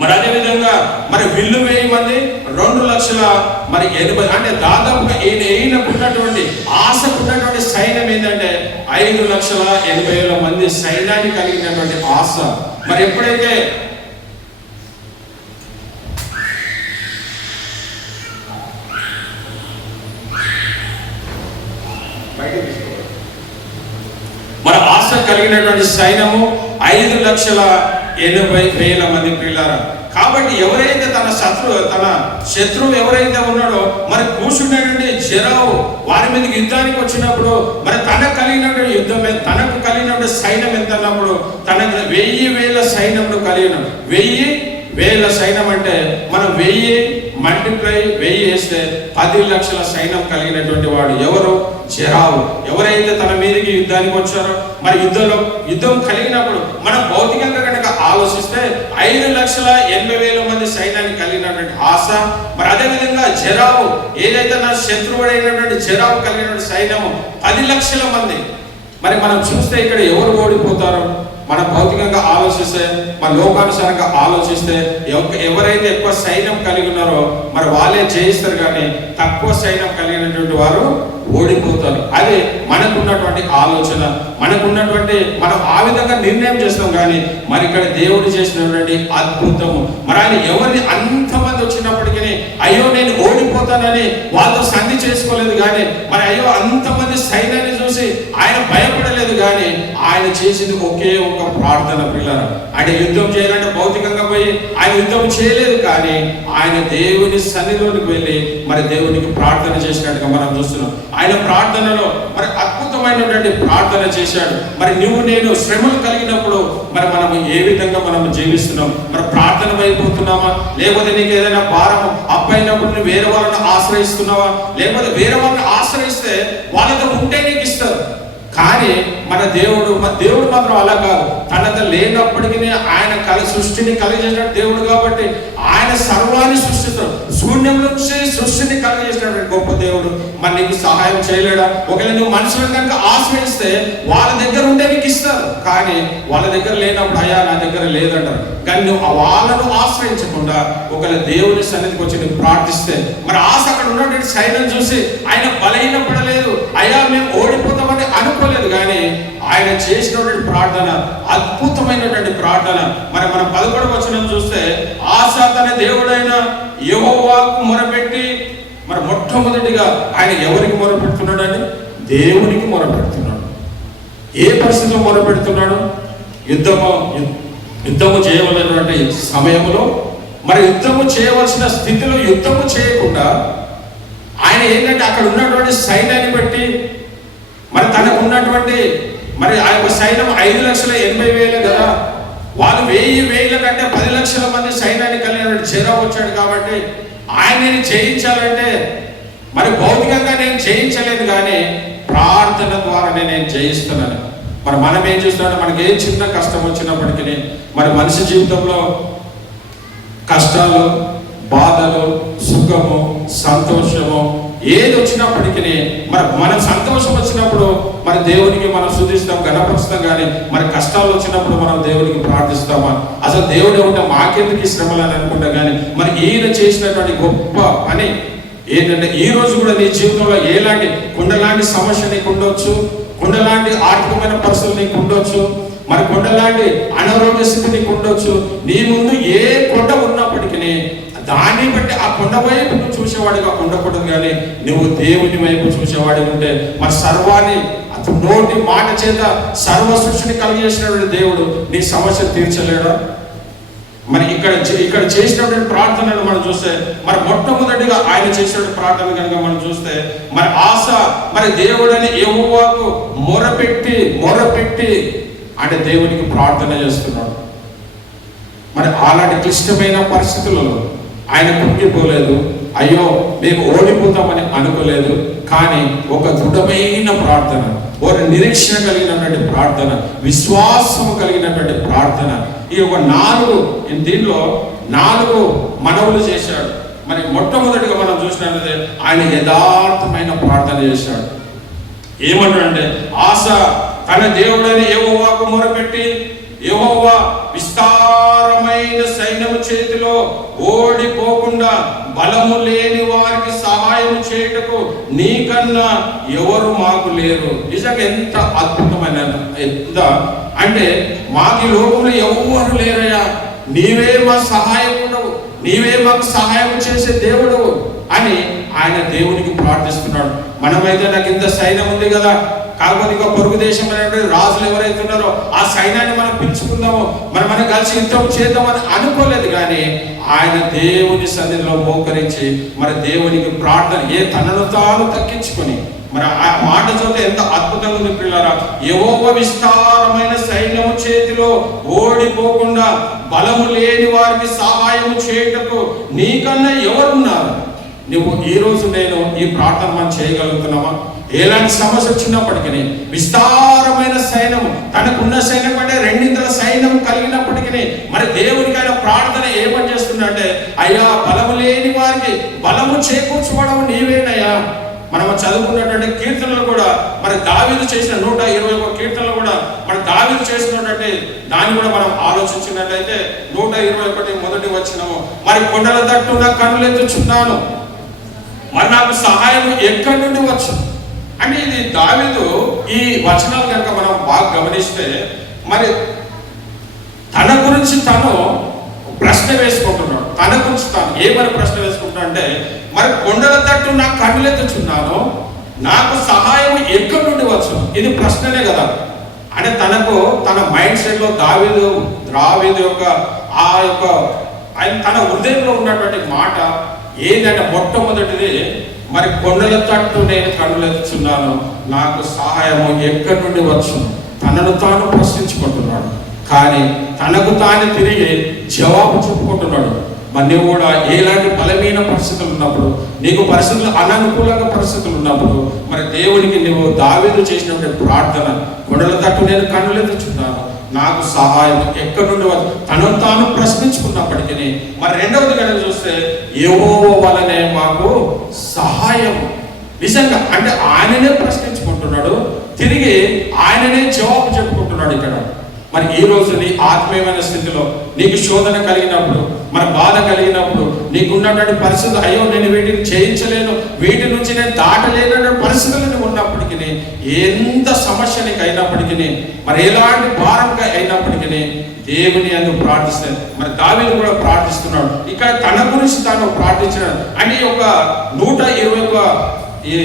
మరి అదే విధంగా మరి 1,000 మంది 2,80,000 అంటే దాదాపుగా ఈయనకున్నటువంటి ఆశకున్నటువంటి సైన్యం ఏంటంటే 5,80,000 మంది సైన్యాన్ని కలిగినటువంటి ఆశ. మరి ఎప్పుడైతే మన ఆశ కలిగినటువంటి సైన్యము 5,80,000 మంది పిల్లారా. కాబట్టి ఎవరైతే తన శత్రువు ఎవరైతే ఉన్నాడో మరి కూర్చున్నటువంటి జరావు వారి మీదకి యుద్ధానికి వచ్చినప్పుడు మరి తనకు కలిగినటువంటి తనకు కలిగినటువంటి సైన్యం ఎంత అన్నప్పుడు తనకు 1,000 సైన్యంలో కలిగిన 1,000 సైన్యం అంటే మనం 1,000 మల్టిప్లై 1,000 వేస్తే 10 లక్షల సైన్యం కలిగినటువంటి వాడు ఎవరు? జరావు. ఎవరైతే తన మీదకి యుద్ధానికి వచ్చారో మరి యుద్ధం కలిగినప్పుడు మనం భౌతికంగా కనుక ఆలోచిస్తే 5,80,000 మంది సైన్యాన్ని కలిగినటువంటి ఆశ. మరి అదేవిధంగా జరావు ఏదైతే నా శత్రువుడైనటువంటి జరావు కలిగినటువంటి సైన్యము 10 లక్షల మంది. మరి మనం చూస్తే ఇక్కడ ఎవరు ఓడిపోతారు? మనం భౌతికంగా ఆలోచిస్తే మన లోకానుసారంగా ఆలోచిస్తే ఎవరైతే ఎక్కువ సైన్యం కలిగి ఉన్నారో మరి వాళ్ళే జయిస్తారు, కానీ తక్కువ సైన్యం కలిగినటువంటి వారు ఓడిపోతారు. అదే మనకున్నటువంటి ఆలోచన, మనకున్నటువంటి మనం ఆ విధంగా నిర్ణయం చేస్తాం. కానీ మరి ఇక్కడ దేవుడు చేసినటువంటి అద్భుతము మరి ఆయన ఎవరిని అంతమంది వచ్చినప్పటికీ అయ్యో నేను ఓడిపోతానని వాళ్ళతో సంధి చేసుకోలేదు, కానీ మరి అయ్యో అంతమంది సైన్యాన్ని చూసి ఆయన భయపడలేదు, కానీ ఆయన చేసింది ఒకే ఒక ప్రార్థన పిల్లలు. ఆయన యుద్ధం చేయాలంటే భౌతికంగా పోయి ఆయన యుద్ధం చేయలేదు, కానీ ఆయన దేవుని సన్నిధిలోనికి వెళ్ళి మరి దేవునికి ప్రార్థన చేసినట్టుగా మనం చూస్తున్నాం. ఆయన ప్రార్థనలో మరి అద్భుతమైనటువంటి ప్రార్థన చేశాడు. మరి నువ్వు నేను శ్రమలు కలిగినప్పుడు మరి మనం ఏ విధంగా మనం జీవిస్తున్నాం? మరి ప్రార్థన అయిపోతున్నామా? లేకపోతే నీకు ఏదైనా భారం అప్పైనప్పుడు నువ్వు వేరే వాళ్ళని ఆశ్రయిస్తున్నావా? లేకపోతే వేరే వాళ్ళని ఆశ్రయిస్తే వాళ్ళతో ఉంటే నీకు ఇస్తారు, కానీ మన దేవుడు మాత్రం అలా కాదు. తనతో లేనప్పటికీ ఆయన సృష్టిని కలిగజేసిన దేవుడు కాబట్టి ఆయన సర్వాన్ని సృష్టిస్తాడు. శూన్యం నుంచి సృష్టిని కలిగజేసినటువంటి గొప్ప దేవుడు మరి నీకు సహాయం చేయలేడా? ఒకవేళ నువ్వు మనుషులను కనుక ఆశ్రయిస్తే వాళ్ళ దగ్గర ఉంటే నీకు ఇస్తారు, కానీ వాళ్ళ దగ్గర లేనప్పుడు అయ్యా నా దగ్గర లేదంటారు. కానీ నువ్వు వాళ్ళను ఆశ్రయించకుండా ఒకవేళ దేవుని సన్నిధికి వచ్చి నువ్వు ప్రార్థిస్తే మరి ఆశ అక్కడ ఉన్నటువంటి సైన్యం చూసి ఆయన బలహీనపడలేదు, అయ్యా మేము ఓడిపోతామని అనుకోలేదు, కానీ ఆయన చేసినటువంటి ప్రార్థన అద్భుతమైనటువంటి ప్రార్థన. మరి మనం 11వ వచనం చూస్తే ఆశ తన దేవుడైన యెహోవాకు మొరపెట్టి మరి మొట్టమొదటిగా ఆయన ఎవరికి మొరపెడుతున్నాడని? దేవునికి మొరపెడుతున్నాడు. ఏ పరిస్థితిలో మొరపెడుతున్నాడు? యుద్ధము చేయవలసినటువంటి సమయంలో మరి యుద్ధము చేయవలసిన స్థితిలో యుద్ధము చేయకుండా ఆయన ఏంటంటే అక్కడ ఉన్నటువంటి సైన్యాన్ని బట్టి మరి తనకు ఉన్నటువంటి మరి ఆ యొక్క సైన్యం 5,80,000 కదా, వాళ్ళు 1,000 కంటే 10 లక్షల మంది సైన్యాన్ని కలిగిన చేరా వచ్చాడు. కాబట్టి ఆయన జయించాలంటే మరి భౌతికంగా నేను జయించలేదు, కానీ ప్రార్థన ద్వారానే నేను జయిస్తున్నాను. మరి మనం ఏం చేస్తున్నాడు? మనకి ఏ చిన్న కష్టం వచ్చినప్పటికీ మరి మనిషి జీవితంలో కష్టాలు, బాధలు, సుఖము, సంతోషము ఏది వచ్చినప్పటికీ మరి మనం సంతోషం వచ్చినప్పుడు మరి దేవునికి మనం స్తుతిస్తాం, గణపరుస్తాం, కానీ మరి కష్టాలు వచ్చినప్పుడు మనం దేవునికి ప్రార్థిస్తామా? అసలు దేవుడు ఏమంటే మాకెందుకు ఈ శ్రమలు అని అనుకుంటా, కానీ మరి ఈయన చేసినటువంటి గొప్ప పని ఏంటంటే ఈ రోజు కూడా నీ జీవితంలో ఎలాంటి కొండలాంటి సమస్య నీకు ఉండొచ్చు, కొండలాంటి ఆర్థికమైన పరిస్థితులు నీకు ఉండొచ్చు, మరి కొండలాంటి అనారోగ్య స్థితి నీకు ఉండొచ్చు. నీ ముందు ఏ కొండ ఉన్నప్పటికీ దాన్ని బట్టి ఆ కొండ వైపు నువ్వు చూసేవాడిగా ఉండకూడదు, కానీ నువ్వు దేవుని వైపు చూసేవాడిగా ఉంటే మరి సర్వాన్ని అతను నోటి మాట చేత సర్వ సృష్టిని కలిగేసినటువంటి దేవుడు నీ సమస్య తీర్చలేడా? మరి ఇక్కడ చేసినటువంటి ప్రార్థనను మనం చూస్తే మరి మొట్టమొదటిగా ఆయన చేసిన ప్రార్థన కనుక మనం చూస్తే మరి ఆశ మరి దేవుడని యెహోవాకు మొరపెట్టి అంటే దేవునికి ప్రార్థన చేస్తున్నాడు. మరి అలాంటి క్లిష్టమైన పరిస్థితులలో ఆయన కుంగిపోలేదు, అయ్యో మేము ఓడిపోతామని అనుకోలేదు, కానీ ఒక దృఢమైన ప్రార్థన, ఒక నిరీక్షణ కలిగినటువంటి ప్రార్థన, విశ్వాసం కలిగినటువంటి ప్రార్థన. ఈ ఒక దీనిలో 4 మనవులు చేశాడు. మరి మొట్టమొదటిగా మనం చూసినట్లయితే ఆయన యథార్థమైన ప్రార్థన చేశాడు. ఏమన్నాడంటే ఆశ తన దేవుడని యెహోవాకు మొరపెట్టి యెహోవా విస్తారమైన సైన్యము చేతిలో ఓడిపోకుండా బలము లేని వారికి సహాయం చేయుటకు నీకన్నా ఎవరు మాకు లేరు. నిజంగా ఎంత అద్భుతమైన అంటే మాకు లోకంలో ఎవరు లేరయ్యా, నీవే మా సహాయకుడు, నీవే మాకు సహాయం చేసే దేవుడు అని ఆయన దేవునికి ప్రార్థిస్తున్నాడు. మనమైతే నాకు ఇంత సైన్యం ఉంది కదా, కాకపోతే ఇక పొరుగు దేశం అనేటువంటి రాజులు ఎవరైతే ఉన్నారో ఆ సైన్యాన్ని మనం పిలుచుకుందాము, మనం కలిసి యుద్ధం చేద్దామని అనుకోలేదు, కానీ ఆయన దేవుని సన్నిధిలో మోకరించి మరి దేవునికి ప్రార్థన తనను తాను తగ్గించుకొని మరి ఆ మాట చదివితే ఎంత అద్భుతంగా ఉంది పిల్లరా. యెహోవా విస్తారమైన సైన్యము చేతిలో ఓడిపోకుండా బలము లేని వారికి సహాయం చేయుటకు నీకన్నా ఎవరున్నారు? నువ్వు ఈ రోజు నేను ఈ ప్రార్థన మనం చేయగలుగుతున్నామా? ఎలాంటి సమస్య వచ్చినప్పటికీ విస్తారమైన సైన్యం, తనకున్న సైన్యం అంటే 2 సైన్యం కలిగినప్పటికీ మరి దేవునికి ఆయన ప్రార్థన ఏమని చేస్తుందంటే అయ్యా బలము లేని వారికి బలము చేకూర్చుకోవడం నీవేనయ్యా. మనం చదువుకున్నటువంటి కీర్తనలు కూడా మరి దావీదు చేసిన 121 కీర్తనలు కూడా మరి దావీదు చేసినటువంటి దాన్ని కూడా మనం ఆలోచించినట్లయితే 121 మొదటి వచనము మరి కొండల తట్టు నా కన్నులెత్తుచున్నాను, మరి నాకు సహాయం ఎక్కడి నుండి వచ్చు అంటే ఇది దావీదు ఈ వచనాలు కనుక మనం బాగా గమనిస్తే మరి తన గురించి తను ప్రశ్న వేసుకుంటున్నాడు. తన గురించి తాను ఏమని ప్రశ్న వేసుకుంటున్నా అంటే మరి కొండల తట్టు నా కన్నులెత్తుచున్నాను, నాకు సహాయం ఎక్కడి నుండి వచ్చు. ఇది ప్రశ్ననే కదా. అంటే తన తనకు తన మైండ్ సెట్లో దావీదు యొక్క ఆయన తన హృదయంలో ఉన్నటువంటి మాట ఏంటంటే మొట్టమొదటిది, మరి కొండల తట్టు నేను కన్నులెత్తుచున్నాను, నాకు సహాయము ఎక్కడి నుండి వచ్చును. తనను తాను ప్రశ్నించుకుంటున్నాడు, కానీ తనకు తాను తిరిగి జవాబు చెప్పుకుంటున్నాడు. మరి నువ్వు కూడా ఎలాంటి బలమైన పరిస్థితులు ఉన్నప్పుడు, నీకు పరిస్థితులు అననుకూలంగా పరిస్థితులు ఉన్నప్పుడు, మరి దేవునికి నువ్వు దావీదు చేసినటువంటి ప్రార్థన, కొండల తట్టు నేను కన్నులెత్తుచున్నాను, నాకు సహాయం ఎక్కడి నుండి తనను తాను ప్రశ్నించుకున్నప్పటికీ, మరి రెండవది కనుక చూస్తే యెహోవా వలనే మాకు సహాయం. నిజంగా అంటే ఆయననే ప్రశ్నించుకుంటున్నాడు, తిరిగి ఆయననే జవాబు చెప్పుకుంటున్నాడు. ఇక్కడ మరి ఈ రోజు నీ ఆత్మీయమైన స్థితిలో నీకు శోధన కలిగినప్పుడు, మరి బాధ కలిగినప్పుడు, నీకున్నటువంటి పరిస్థితులు, అయ్యో నేను వీటిని చేయించలేను, వీటి నుంచి నేను దాటలేనటువంటి పరిస్థితులను ఉన్నప్పటికీ, ఎంత సమస్య నీకు అయినప్పటికీ, మరి ఎలాంటి భారంగా అయినప్పటికీ దేవుని అందుకు ప్రార్థిస్తే, మరి దావీదు కూడా ప్రార్థిస్తున్నాడు. ఇక్కడ తన గురించి తాను ప్రార్థించినాడు. అని ఒక 121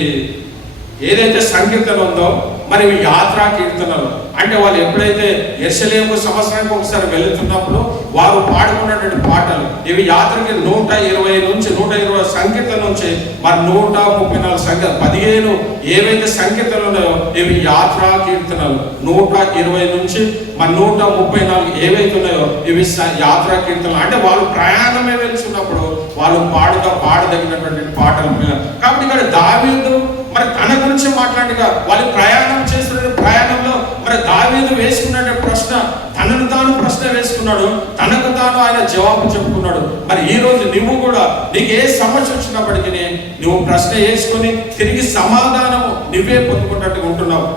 ఏదైతే సంకీర్తన ఉందో, మరి యాత్రా కీర్తనలు అంటే వాళ్ళు ఎప్పుడైతే యెరూషలేము సంవత్సరానికి ఒకసారి వెళుతున్నప్పుడు వారు పాడుకున్నటువంటి పాటలు ఇవి. యాత్రకి 120 నుంచి 120 సంకీర్తన నుంచి మరి 134 15 ఏవైతే సంకీర్తనలు ఉన్నాయో ఇవి యాత్రా కీర్తనలు. 120 నుంచి మరి 134 ఏవైతే ఉన్నాయో ఇవి యాత్రా కీర్తనలు. అంటే వాళ్ళు ప్రయాణమే వెళ్తున్నప్పుడు వాళ్ళు పాడదగినటువంటి పాటలు. కాబట్టి ఇక్కడ దావీదు మరి తన గురించి మాట్లాడిగా వాళ్ళు ప్రయాణం చేస్తున్న ప్రయాణంలో మరి దావీదు వేసుకున్న ప్రశ్న, తనను తాను ప్రశ్న వేసుకున్నాడు, తనకు తాను ఆయన జవాబు చెప్పుకున్నాడు. మరి ఈ రోజు నువ్వు కూడా నీకు ఏ సమస్య వచ్చినప్పటికీ నువ్వు ప్రశ్న వేసుకొని తిరిగి సమాధానము నువ్వే పొందుకున్నట్టుగా ఉంటున్నావు.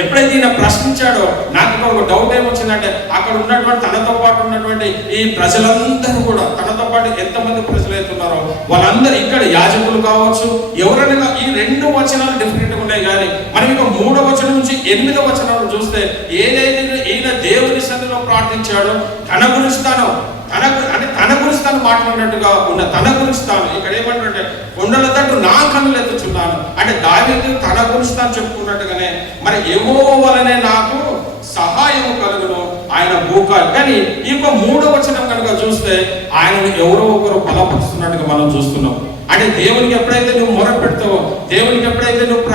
ఎప్పుడైతే ఈయన ప్రశ్నించాడో నాకు ఒక డౌట్ ఏమొచ్చిందంటే, అక్కడ ఉన్నటువంటి తనతో పాటు ఉన్నటువంటి ఈ ప్రజలందరూ కూడా, తనతో పాటు ఎంతమంది ప్రజలు అవుతున్నారో వాళ్ళందరూ ఇక్కడ యాజకులు కావచ్చు, ఎవరైనా ఈ 2 వచనాలు డిఫరెంట్గా ఉన్నాయి. కానీ మనం ఇక 3వ వచనం నుంచి 8వ వచనాలు చూస్తే ఏదైతే ఈయన దేవుని సన్నిధిలో ప్రార్థించాడో తన గురించి తాను మాట్లాడినట్టుగా ఉన్న తన గురించి తాను ఇక్కడ ఏమంటే కొండల తట్టు నా కన్నులెత్తుచున్నాను అంటే దావీదు తన గురించి తాను చెప్పుకున్నట్టుగానే మరి యెహోవా వలనే నాకు సహాయము కలుగును, ఆయన భూకాలు. కానీ ఈ 3వ వచనం కనుక చూస్తే ఆయనను ఎవరో ఒకరు బలపరుస్తున్నట్టుగా మనం చూస్తున్నాం. అంటే దేవునికి ఎప్పుడైతే నువ్వు మొర పెడతావో, దేవునికి ఎప్పుడైతే నువ్వు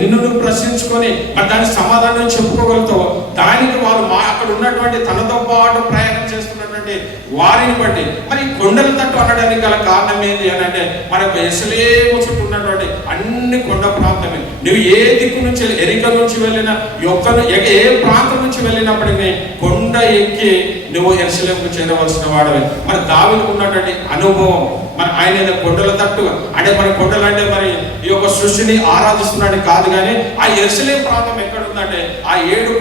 నిన్ను నువ్వు ప్రశ్నించుకొని మరి దానికి సమాధానం చెప్పుకోగలుగుతావో, దానికి వాళ్ళు అక్కడ ఉన్నటువంటి తనతో పాటు ప్రయాణం చేస్తున్నటువంటి వారిని బట్టి మరి కొండల తట్టు అనడానికి గల కారణం ఏంటి అని అంటే, మనకు యెరూషలేము చుట్టూ ఉన్నటువంటి అన్ని కొండ ప్రాంతమే. నువ్వు ఏ దిక్కు నుంచి ఎరిక నుంచి వెళ్ళినా, ఏ ప్రాంతం నుంచి వెళ్ళినప్పటికీ కొండ ఎక్కి నువ్వు యెరూషలేముకు చేరవలసిన వాడవే. మరి దావీదుకు ఉన్నటువంటి అనుభవం, మరి ఆయన కొండల తట్టు అంటే మన కొండలు అంటే మరి ఈ యొక్క సృష్టిని ఆరాధిస్తున్నాడు కాదు, కానీ ఆ యెరూషలేము ప్రాంతం ఎక్కడ ఉందంటే ఆ 7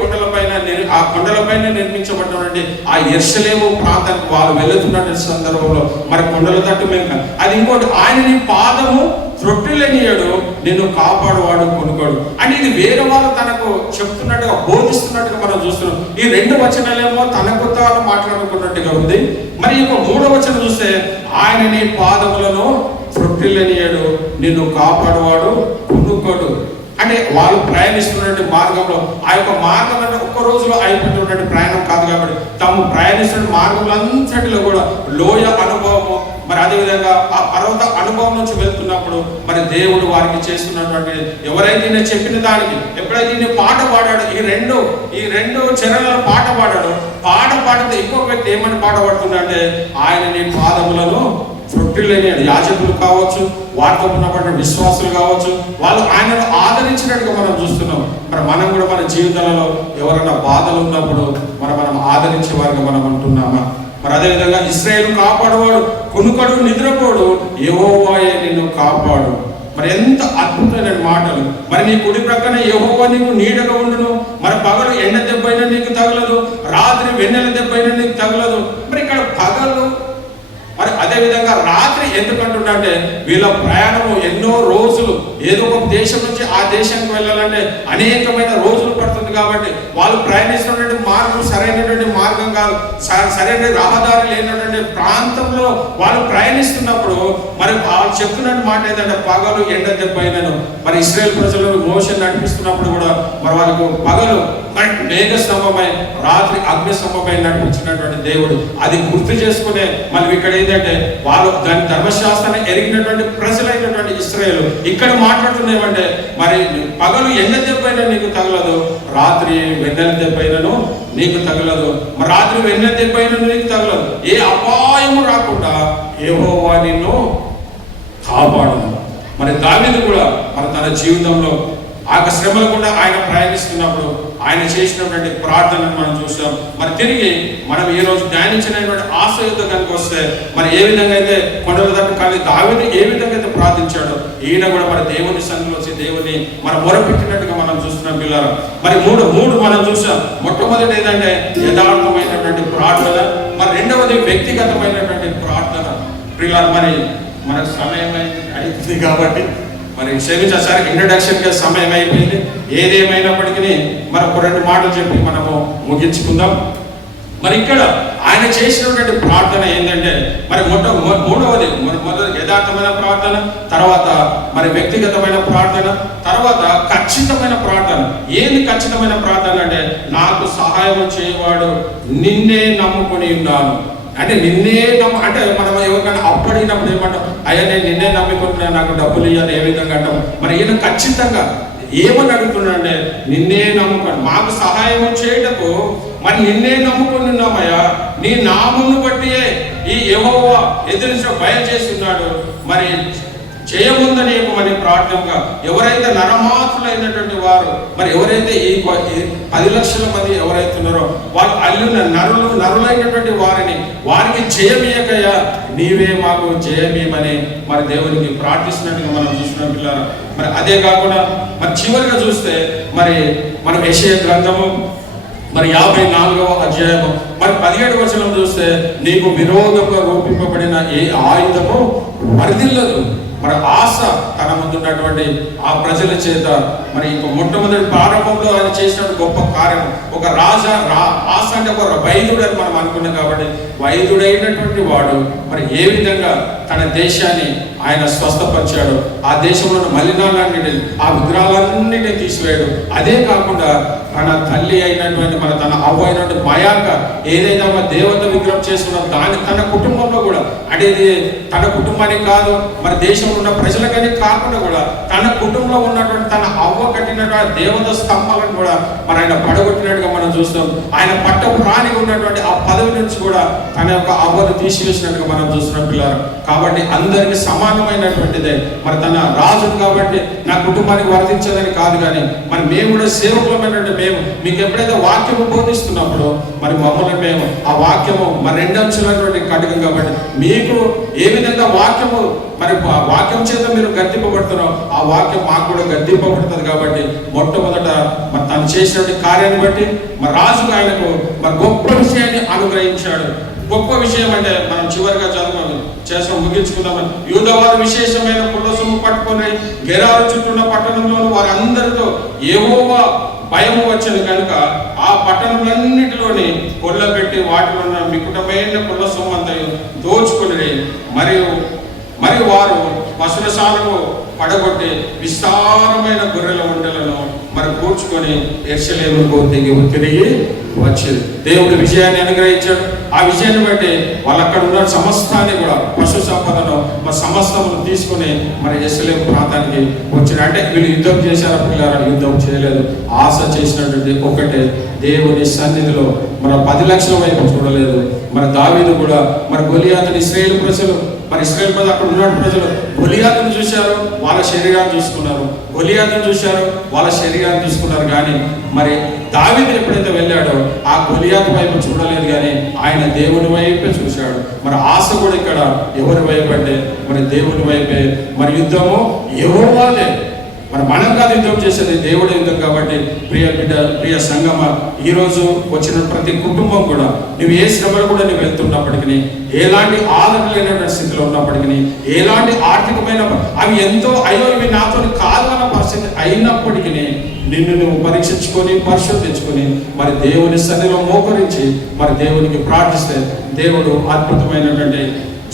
కొండలపైన నిర్మించబడినటువంటి ఆ యెరూషలేము ప్రాంతానికి వాళ్ళు వెళుతున్నటువంటి సందర్భంలో మరి కొండల తట్టు మేము అది. ఇంకోటి, ఆయన నీ పాదము త్రొట్టిల్లనియడు, నిన్ను కాపాడువాడు కొనుకోడు అని ఇది వేరే వాళ్ళు తనకు చెప్తున్నట్టుగా బోధిస్తున్నట్టుగా మనం చూస్తున్నాం. ఈ 2 వచనాలేమో తనకు తాను మాట్లాడుకున్నట్టుగా ఉంది. మరి ఈ 3వ వచనం చూస్తే ఆయన నీ పాదములను త్రొట్టిల్లనియడు, నిన్ను కాపాడువాడు కొనుకోడు. అంటే వాళ్ళు ప్రయాణిస్తున్నటువంటి మార్గంలో ఆ యొక్క మార్గం అంటే ఒక్క రోజులో అయిపోతున్నటువంటి ప్రయాణం కాదు. కాబట్టి తాము ప్రయాణిస్తున్న మార్గంలో అంతటిలో కూడా లోయ అనుభవము, మరి అదేవిధంగా ఆ పర్వత అనుభవం నుంచి వెళ్తున్నప్పుడు మరి దేవుడు వారికి చేస్తున్నటువంటి ఎవరైతే నేను చెప్పిన దానికి ఎప్పుడైతే నేను పాట పాడాడు, ఈ రెండు చరణాల పాట పాడాడు, పాట పాడితే ఇంకొక వ్యక్తి ఏమని పాట పాడుతుందంటే ఆయన నీ పాదములను త్రొట్టిల్లని యాజకులు కావచ్చు, వారితో ఉన్నటువంటి విశ్వాసులు కావచ్చు, వాళ్ళు ఆయనను ఆదరించినట్టుగా మనం చూస్తున్నాం. మరి మనం కూడా మన జీవితాలలో ఎవరైనా బాధలు ఉన్నప్పుడు మనం ఆదరించే వారికి మనం ఉంటున్నామా? మరి అదేవిధంగా ఇశ్రాయేలు కాపాడువాడు కొనుకడు నిద్రపోడు, యెహోవాయే నిన్ను కాపాడు. మరి ఎంత అద్భుతమైన మాటలు. మరి నీ కుడి ప్రక్కన యెహోవా నీకు నీడగా ఉండును, మరి పగలు ఎండ దెబ్బైనా నీకు తగలదు, రాత్రి వెన్నెల దెబ్బైనా నీకు తగలదు. మరి ఇక్కడ పగలు మరి అదేవిధంగా రాత్రి ఎందుకంటుంటే వీళ్ళ ప్రయాణము ఎన్నో రోజులు, ఏదో ఒక దేశం నుంచి ఆ దేశానికి వెళ్ళాలంటే అనేకమైన రోజులు పడుతుంది. కాబట్టి వాళ్ళు ప్రయాణిస్తున్నటువంటి మార్గం సరైనటువంటి మార్గం కాదు, సరైన రహదారి లేనటువంటి ప్రాంతంలో వాళ్ళు ప్రయాణిస్తున్నప్పుడు మరి వాళ్ళు చెప్తున్న మాట ఏంటంటే పగలు ఎండ దెబ్బైనను. మరి ఇశ్రాయేల్ ప్రజలు మోషే నడిపిస్తున్నప్పుడు కూడా మరి వాళ్ళకు పగలు మరి మేఘ స్తంభమై రాత్రి అగ్ని స్తంభమై నడిపించినటువంటి దేవుడు. అది గుర్తు చేసుకునే మళ్ళీ ఇక్కడ ఏంటంటే వాళ్ళు దాని ధర్మశాస్త్రాన్ని ఎరిగినటువంటి ప్రజలైనటువంటి ఇశ్రాయేలు ఇక్కడ మాట్లాడుతున్నామంటే మరి పగలు ఎండ దెబ్బైనా నీకు తగలదు, రాత్రి వెన్నెల దెబ్బైనను నీకు తగలదు. మరి రాత్రి వెన్నెల దెబ్బైనను నీకు తగలదు. ఏ అపాయము రాకుండా యెహోవా నిన్ను కాపాడును. మరి దావీదు కూడా మరి తన జీవితంలో ఆ శ్రమలు కూడా ఆయన ప్రయాణిస్తున్నప్పుడు ఆయన చేసినటువంటి ప్రార్థనను మనం చూసాం. మరి తిరిగి మనం ఈ రోజు ధ్యానించినటువంటి ఆశ యుద్ధ కనుక వస్తే మరి ఏ విధంగా అయితే కొండల తట్టు కానీ దావీదు ఏ విధంగా అయితే ప్రార్థించాడో ఈయన కూడా మరి దేవుని సన్నిధిలో వచ్చి దేవుని మనం మొరపెట్టినట్టుగా మనం చూస్తున్నాం పిల్లలు. మరి మూడు మనం చూసాం. మొట్టమొదటి ఏంటంటే యథార్థమైనటువంటి ప్రార్థన, మరి రెండవది వ్యక్తిగతమైనటువంటి ప్రార్థన. పిల్లలు మరి మనకు సమయం అయింది కాబట్టి మరి క్షమించారు, ఇంట్రడక్షన్ గా సమయం అయిపోయింది. ఏదేమైనప్పటికీ మనకు రెండు మాటలు చెప్పి మనము ముగించుకుందాం. మరి ఇక్కడ ఆయన చేసినటువంటి ప్రార్థన ఏంటంటే మరి మూడవది మొదటి యథార్థమైన ప్రార్థన, తర్వాత మరి వ్యక్తిగతమైన ప్రార్థన, తర్వాత ఖచ్చితమైన ప్రార్థన. ఏంది ఖచ్చితమైన ప్రార్థన అంటే నాకు సహాయం చేయవాడు నిన్నే నమ్ముకొని ఉన్నాను అంటే నిన్నే అంటే మనం ఎవరికైనా అప్పడినప్పుడు ఏమంటాం, అయ్యా నేను నిన్నే నమ్ముకుంటున్నా నాకు డబ్బులు ఇవ్వాలి ఏ విధంగా అంటాం. మరి ఈయన ఖచ్చితంగా ఏమని అడుగుతున్నాడంటే నిన్నే నమ్ముకోండి, మాకు సహాయం చేయటకు మరి నిన్నే నమ్ముకొని ఉన్నామయ్యా, నీ నామమును బట్టియే ఈ యెహోవా ఎదురించిన భయం చేసి ఉన్నాడు. మరి చేయముందని మరి ప్రార్థనగా ఎవరైతే నరమాత్రులైనటువంటి వారు మరి ఎవరైతే ఈ 10 లక్షల మంది ఎవరైతే ఉన్నారో వాళ్ళు అల్లున్న నరులైనటువంటి వారికి జయమీయకయ్యా నీవే మాకు జయమీయమని మరి దేవునికి ప్రార్థిస్తున్నట్టుగా మనం చూస్తున్నాం పిల్లలు. మరి అదే కాకుండా మరి చివరిగా చూస్తే మరి మనం యెషయా గ్రంథము మరి 54వ అధ్యాయము మరి 17వ వచనం చూస్తే నీకు విరోధంగా రూపింపబడిన ఏ ఆయుధము వర్ధిల్లదు. మరి ఆశ తన ముందున్నటువంటి ఆ ప్రజల చేత మరి మొట్టమొదటి ప్రారంభంలో ఆయన చేసిన గొప్ప కార్యం ఒక ఆశ అంటే ఒక వైద్యుడు అని మనం అనుకున్నాం. కాబట్టి వైద్యుడైనటువంటి వాడు మరి ఏ విధంగా తన దేశాన్ని ఆయన స్వస్థపరిచాడు, ఆ దేశంలో ఉన్న మలినాలన్నిటిని ఆ విగ్రహాలన్నిటిని తీసివేయడు. అదే కాకుండా తన తల్లి అయినటువంటి మన తన అవ్వ అయినటువంటి మయాక ఏదైతే మన దేవత విగ్రహం చేసుకున్నారో దాన్ని తన కుటుంబంలో కూడా అంటే ఇది తన కుటుంబానికి కాదు మరి దేశంలో ఉన్న ప్రజలకని కాకుండా కూడా తన కుటుంబంలో ఉన్నటువంటి తన అవ్వ కట్టినటువంటి దేవత స్తంభాలను కూడా మరి ఆయన పడగొట్టినట్టుగా మనం చూస్తాం. ఆయన పట్ట ప్రాణిగా ఉన్నటువంటి ఆ పదవి నుంచి కూడా తన యొక్క అవ్వను తీసివేసినట్టుగా మనం చూస్తున్నాం పిల్లలు. కాబట్టి అందరికీ సమానమైనటువంటిదే. మరి తన రాజు కాబట్టి నా కుటుంబానికి వర్తించదని కాదు, కానీ మరి మేము కూడా సేవకులమైనటువంటి మేము మీకు ఎప్పుడైతే వాక్యము బోధిస్తున్నప్పుడు మరి మమ్మల్ని మేము ఆ వాక్యము మరి 2 అంచులైనటువంటి కటకం కాబట్టి మీకు ఏ విధంగా వాక్యము మరి వాక్యం చేత మీరు గద్దింపబడుతున్నారో ఆ వాక్యం మాకు కూడా గద్దింపబడుతుంది. కాబట్టి మొట్టమొదట మరి తను చేసినటువంటి కార్యాన్ని బట్టి మరి రాజుగా ఆయనకు మరి గొప్ప విషయాన్ని అనుగ్రహించాడు. గొప్ప విషయం అంటే మనం చివరిగా చేసాం ముగించుకుందాం. యూదవారు విశేషమైన పుల్ల సొమ్ము పట్టుకొని గెరారు చుట్టూన్న పట్టణంలోని వారందరితో యెహోవా భయము వచ్చను కనుక ఆ పట్టణములన్నిటిలోని కొల్లబెట్టి వాటిలో ఉన్న మికుటమైన పుల్ల సొమ్ము అంతా దోచుకుని మరియు వారు పశురశాలను పడగొట్టి విస్తారమైన గొర్రెల ఒంటెలను మరి కూర్చుకొని యెరూషలేముకు తిరిగి వచ్చేది. దేవుడు విజయాన్ని అనుగ్రహించాడు. ఆ విజయాన్ని బట్టి వాళ్ళు అక్కడ ఉన్న సమస్తాన్ని కూడా పశు సంపదను మరి సమస్తమును తీసుకుని మరి యెరూషలేము ప్రాంతానికి వచ్చాడు. అంటే వీళ్ళు యుద్ధం చేశారు పిల్లలు, యుద్ధం చేయలేదు. ఆశ చేసినటువంటి ఒకటే దేవుని సన్నిధిలో మన 10 లక్షల వైపు చూడలేదు. మరి దావీదు కూడా మరి గొలియాతుని ఇశ్రాయేలు ప్రజలు మరి ఇశ్రాయేలు ప్రజలు అక్కడ ఉన్న ప్రజలు గొలియాతును చూశారు, వాళ్ళ శరీరాన్ని చూసుకున్నారు, గొలియాతును చూశారు, వాళ్ళ శరీరాన్ని చూసుకున్నారు. కానీ మరి దావీదు ఎప్పుడైతే వెళ్ళాడో ఆ గొలియాతు వైపు చూడలేదు, కానీ ఆయన దేవుని వైపే చూశాడు. మరి ఆశ కూడా ఇక్కడ ఎవరి వైపు అంటే మరి దేవుని వైపే. మరి యుద్ధము యెహోవాదే, మనం కాదు యుద్ధం చేసేది, దేవుడు యుద్ధం. కాబట్టి ప్రియ బిడ్డ, ప్రియ సంగమ, ఈరోజు వచ్చిన ప్రతి కుటుంబం కూడా నువ్వు ఏ శ్రమలు కూడా నువ్వు వెళ్తున్నప్పటికీ, ఎలాంటి ఆదరణ లేనటువంటి స్థితిలో ఉన్నప్పటికీ, ఎలాంటి ఆర్థికమైన అవి ఎంతో అయ్యో ఇవి నాతో కాదు అన్న పరిస్థితి అయినప్పటికీ నిన్ను నువ్వు పరీక్షించుకొని పరిశోధించుకొని మరి దేవుని సన్నిధిలో మోకరించి మరి దేవునికి ప్రార్థిస్తే దేవుడు అద్భుతమైనటువంటి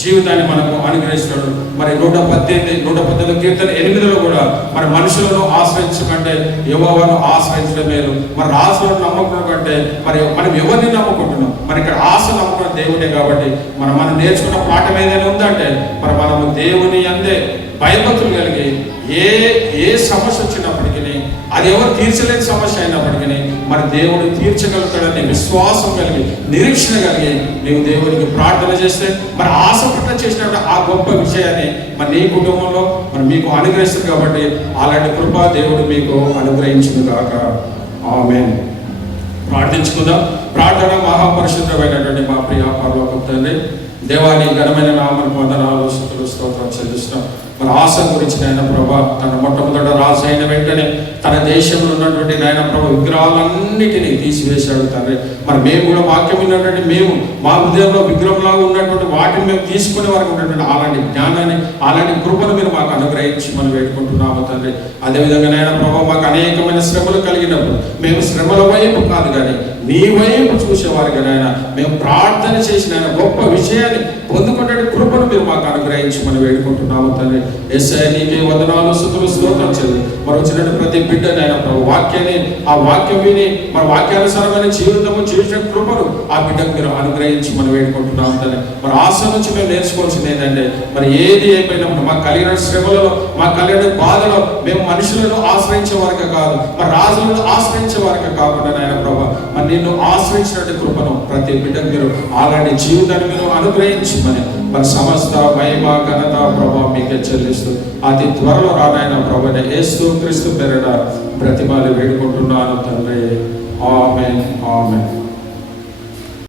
జీవితాన్ని మనకు అనుగ్రహిస్తాడు. మరి 118 కీర్తన 8లో కూడా మరి మనుషులను ఆశ్రయించకంటే యెహోవాను ఆశ్రయించడం మేలు. మరి రాజులను నమ్మకం కంటే మరి మనం ఎవరిని నమ్ముకుంటున్నాం? మరి ఇక్కడ ఆశ నమ్మకం దేవుడే. కాబట్టి మనం నేర్చుకున్న పాఠం ఏదైనా ఉందంటే మరి మనము దేవుని అందే భయభక్తులు కలిగి ఏ సమస్య వచ్చినప్పటికీ, అది ఎవరు తీర్చలేని సమస్య అయినప్పటికీ మరి దేవుడు తీర్చగలుగుతాడని విశ్వాసం కలిగి, నిరీక్షణ కలిగి నీవు దేవునికి ప్రార్థన చేస్తే మరి ఆశపట్ల చేసిన ఆ గొప్ప విషయాన్ని మరి నీ కుటుంబంలో మరి మీకు అనుగ్రహిస్తుంది. కాబట్టి అలాంటి కృప దేవుడు మీకు అనుగ్రహించును గాక. ఆమేన్. ప్రార్థించుకుందాం. ప్రార్థన మహాపరిశుద్ధమైనటువంటి మా ప్రియ పరలోకపు తండ్రి, దేవాని ఘనమైన నామమునకు వందనాలు, స్తుతులు, స్తోత్రాలు చెల్లిస్తున్నాం. మరి ఆశ గురించి నాయన ప్రభా, తన మొట్టమొదట రాజు అయిన వెంటనే తన దేశంలో ఉన్నటువంటి నాయన ప్రభా విగ్రహాలన్నిటినీ తీసివేశాడు తండ్రి. మరి మేము కూడా వాక్యం విన్నటువంటి మేము మా హృదయంలో విగ్రహంలాగా ఉన్నటువంటి వాటిని మేము తీసుకునే వరకు ఉన్నటువంటి అలాంటి జ్ఞానాన్ని, అలాంటి కృపను మీరు మాకు అనుగ్రహించి మనం వేడుకుంటున్నాము తండ్రి. అదేవిధంగా నాయన ప్రభా మాకు అనేకమైన శ్రమలు కలిగినప్పుడు మేము శ్రమల వైపు కాదు కానీ నీ వైపు చూసేవారుగా నాయన మేము ప్రార్థన చేసిన గొప్ప విషయాన్ని పొందుకునే కృపను మీరు మాకు అనుగ్రహించి మనం వేడుకుంటున్నాము తండ్రి. యేసయ్య నీకే వందనాలు, స్తుతులు, స్తోత్రాలు చెల్లి. మరి వచ్చినట్టు ప్రతి బిడ్డ నాయన ప్రభు వాక్యాన్ని, ఆ వాక్యం విని మరి వాక్యానుసారమైన జీవితము చేసిన కృపను ఆ బిడ్డకు మీరు అనుగ్రహించి మనం వేడుకుంటున్నాము తండ్రి. మరి ఆశ నుంచి మేము నేర్చుకోవాల్సింది ఏంటంటే మరి ఏది అయిపోయినప్పుడు మాకు కలిగిన శ్రమలలో, మాకు కలిగిన బాధలో మేము మనుషులను ఆశ్రయించే వారికి కాదు, మరి రాజులను ఆశ్రయించే వారికి కాకుండా నాయన ప్రభు మరి నిన్ను ఆశ్రయించినట్టు కృపను ప్రతి బిడ్డకు మీరు అలాంటి జీవితాన్ని మీరు అనుగ్రహించి మరి సమస్త మహిమ ఘనత ప్రభావం మీకే చెల్లిస్తూ అతి త్వరలో రానైన ప్రభువైన యేసు క్రీస్తు పేరిట బ్రతిమాలి వేడుకుంటున్నాను తండ్రి. ఆమేన్, ఆమేన్.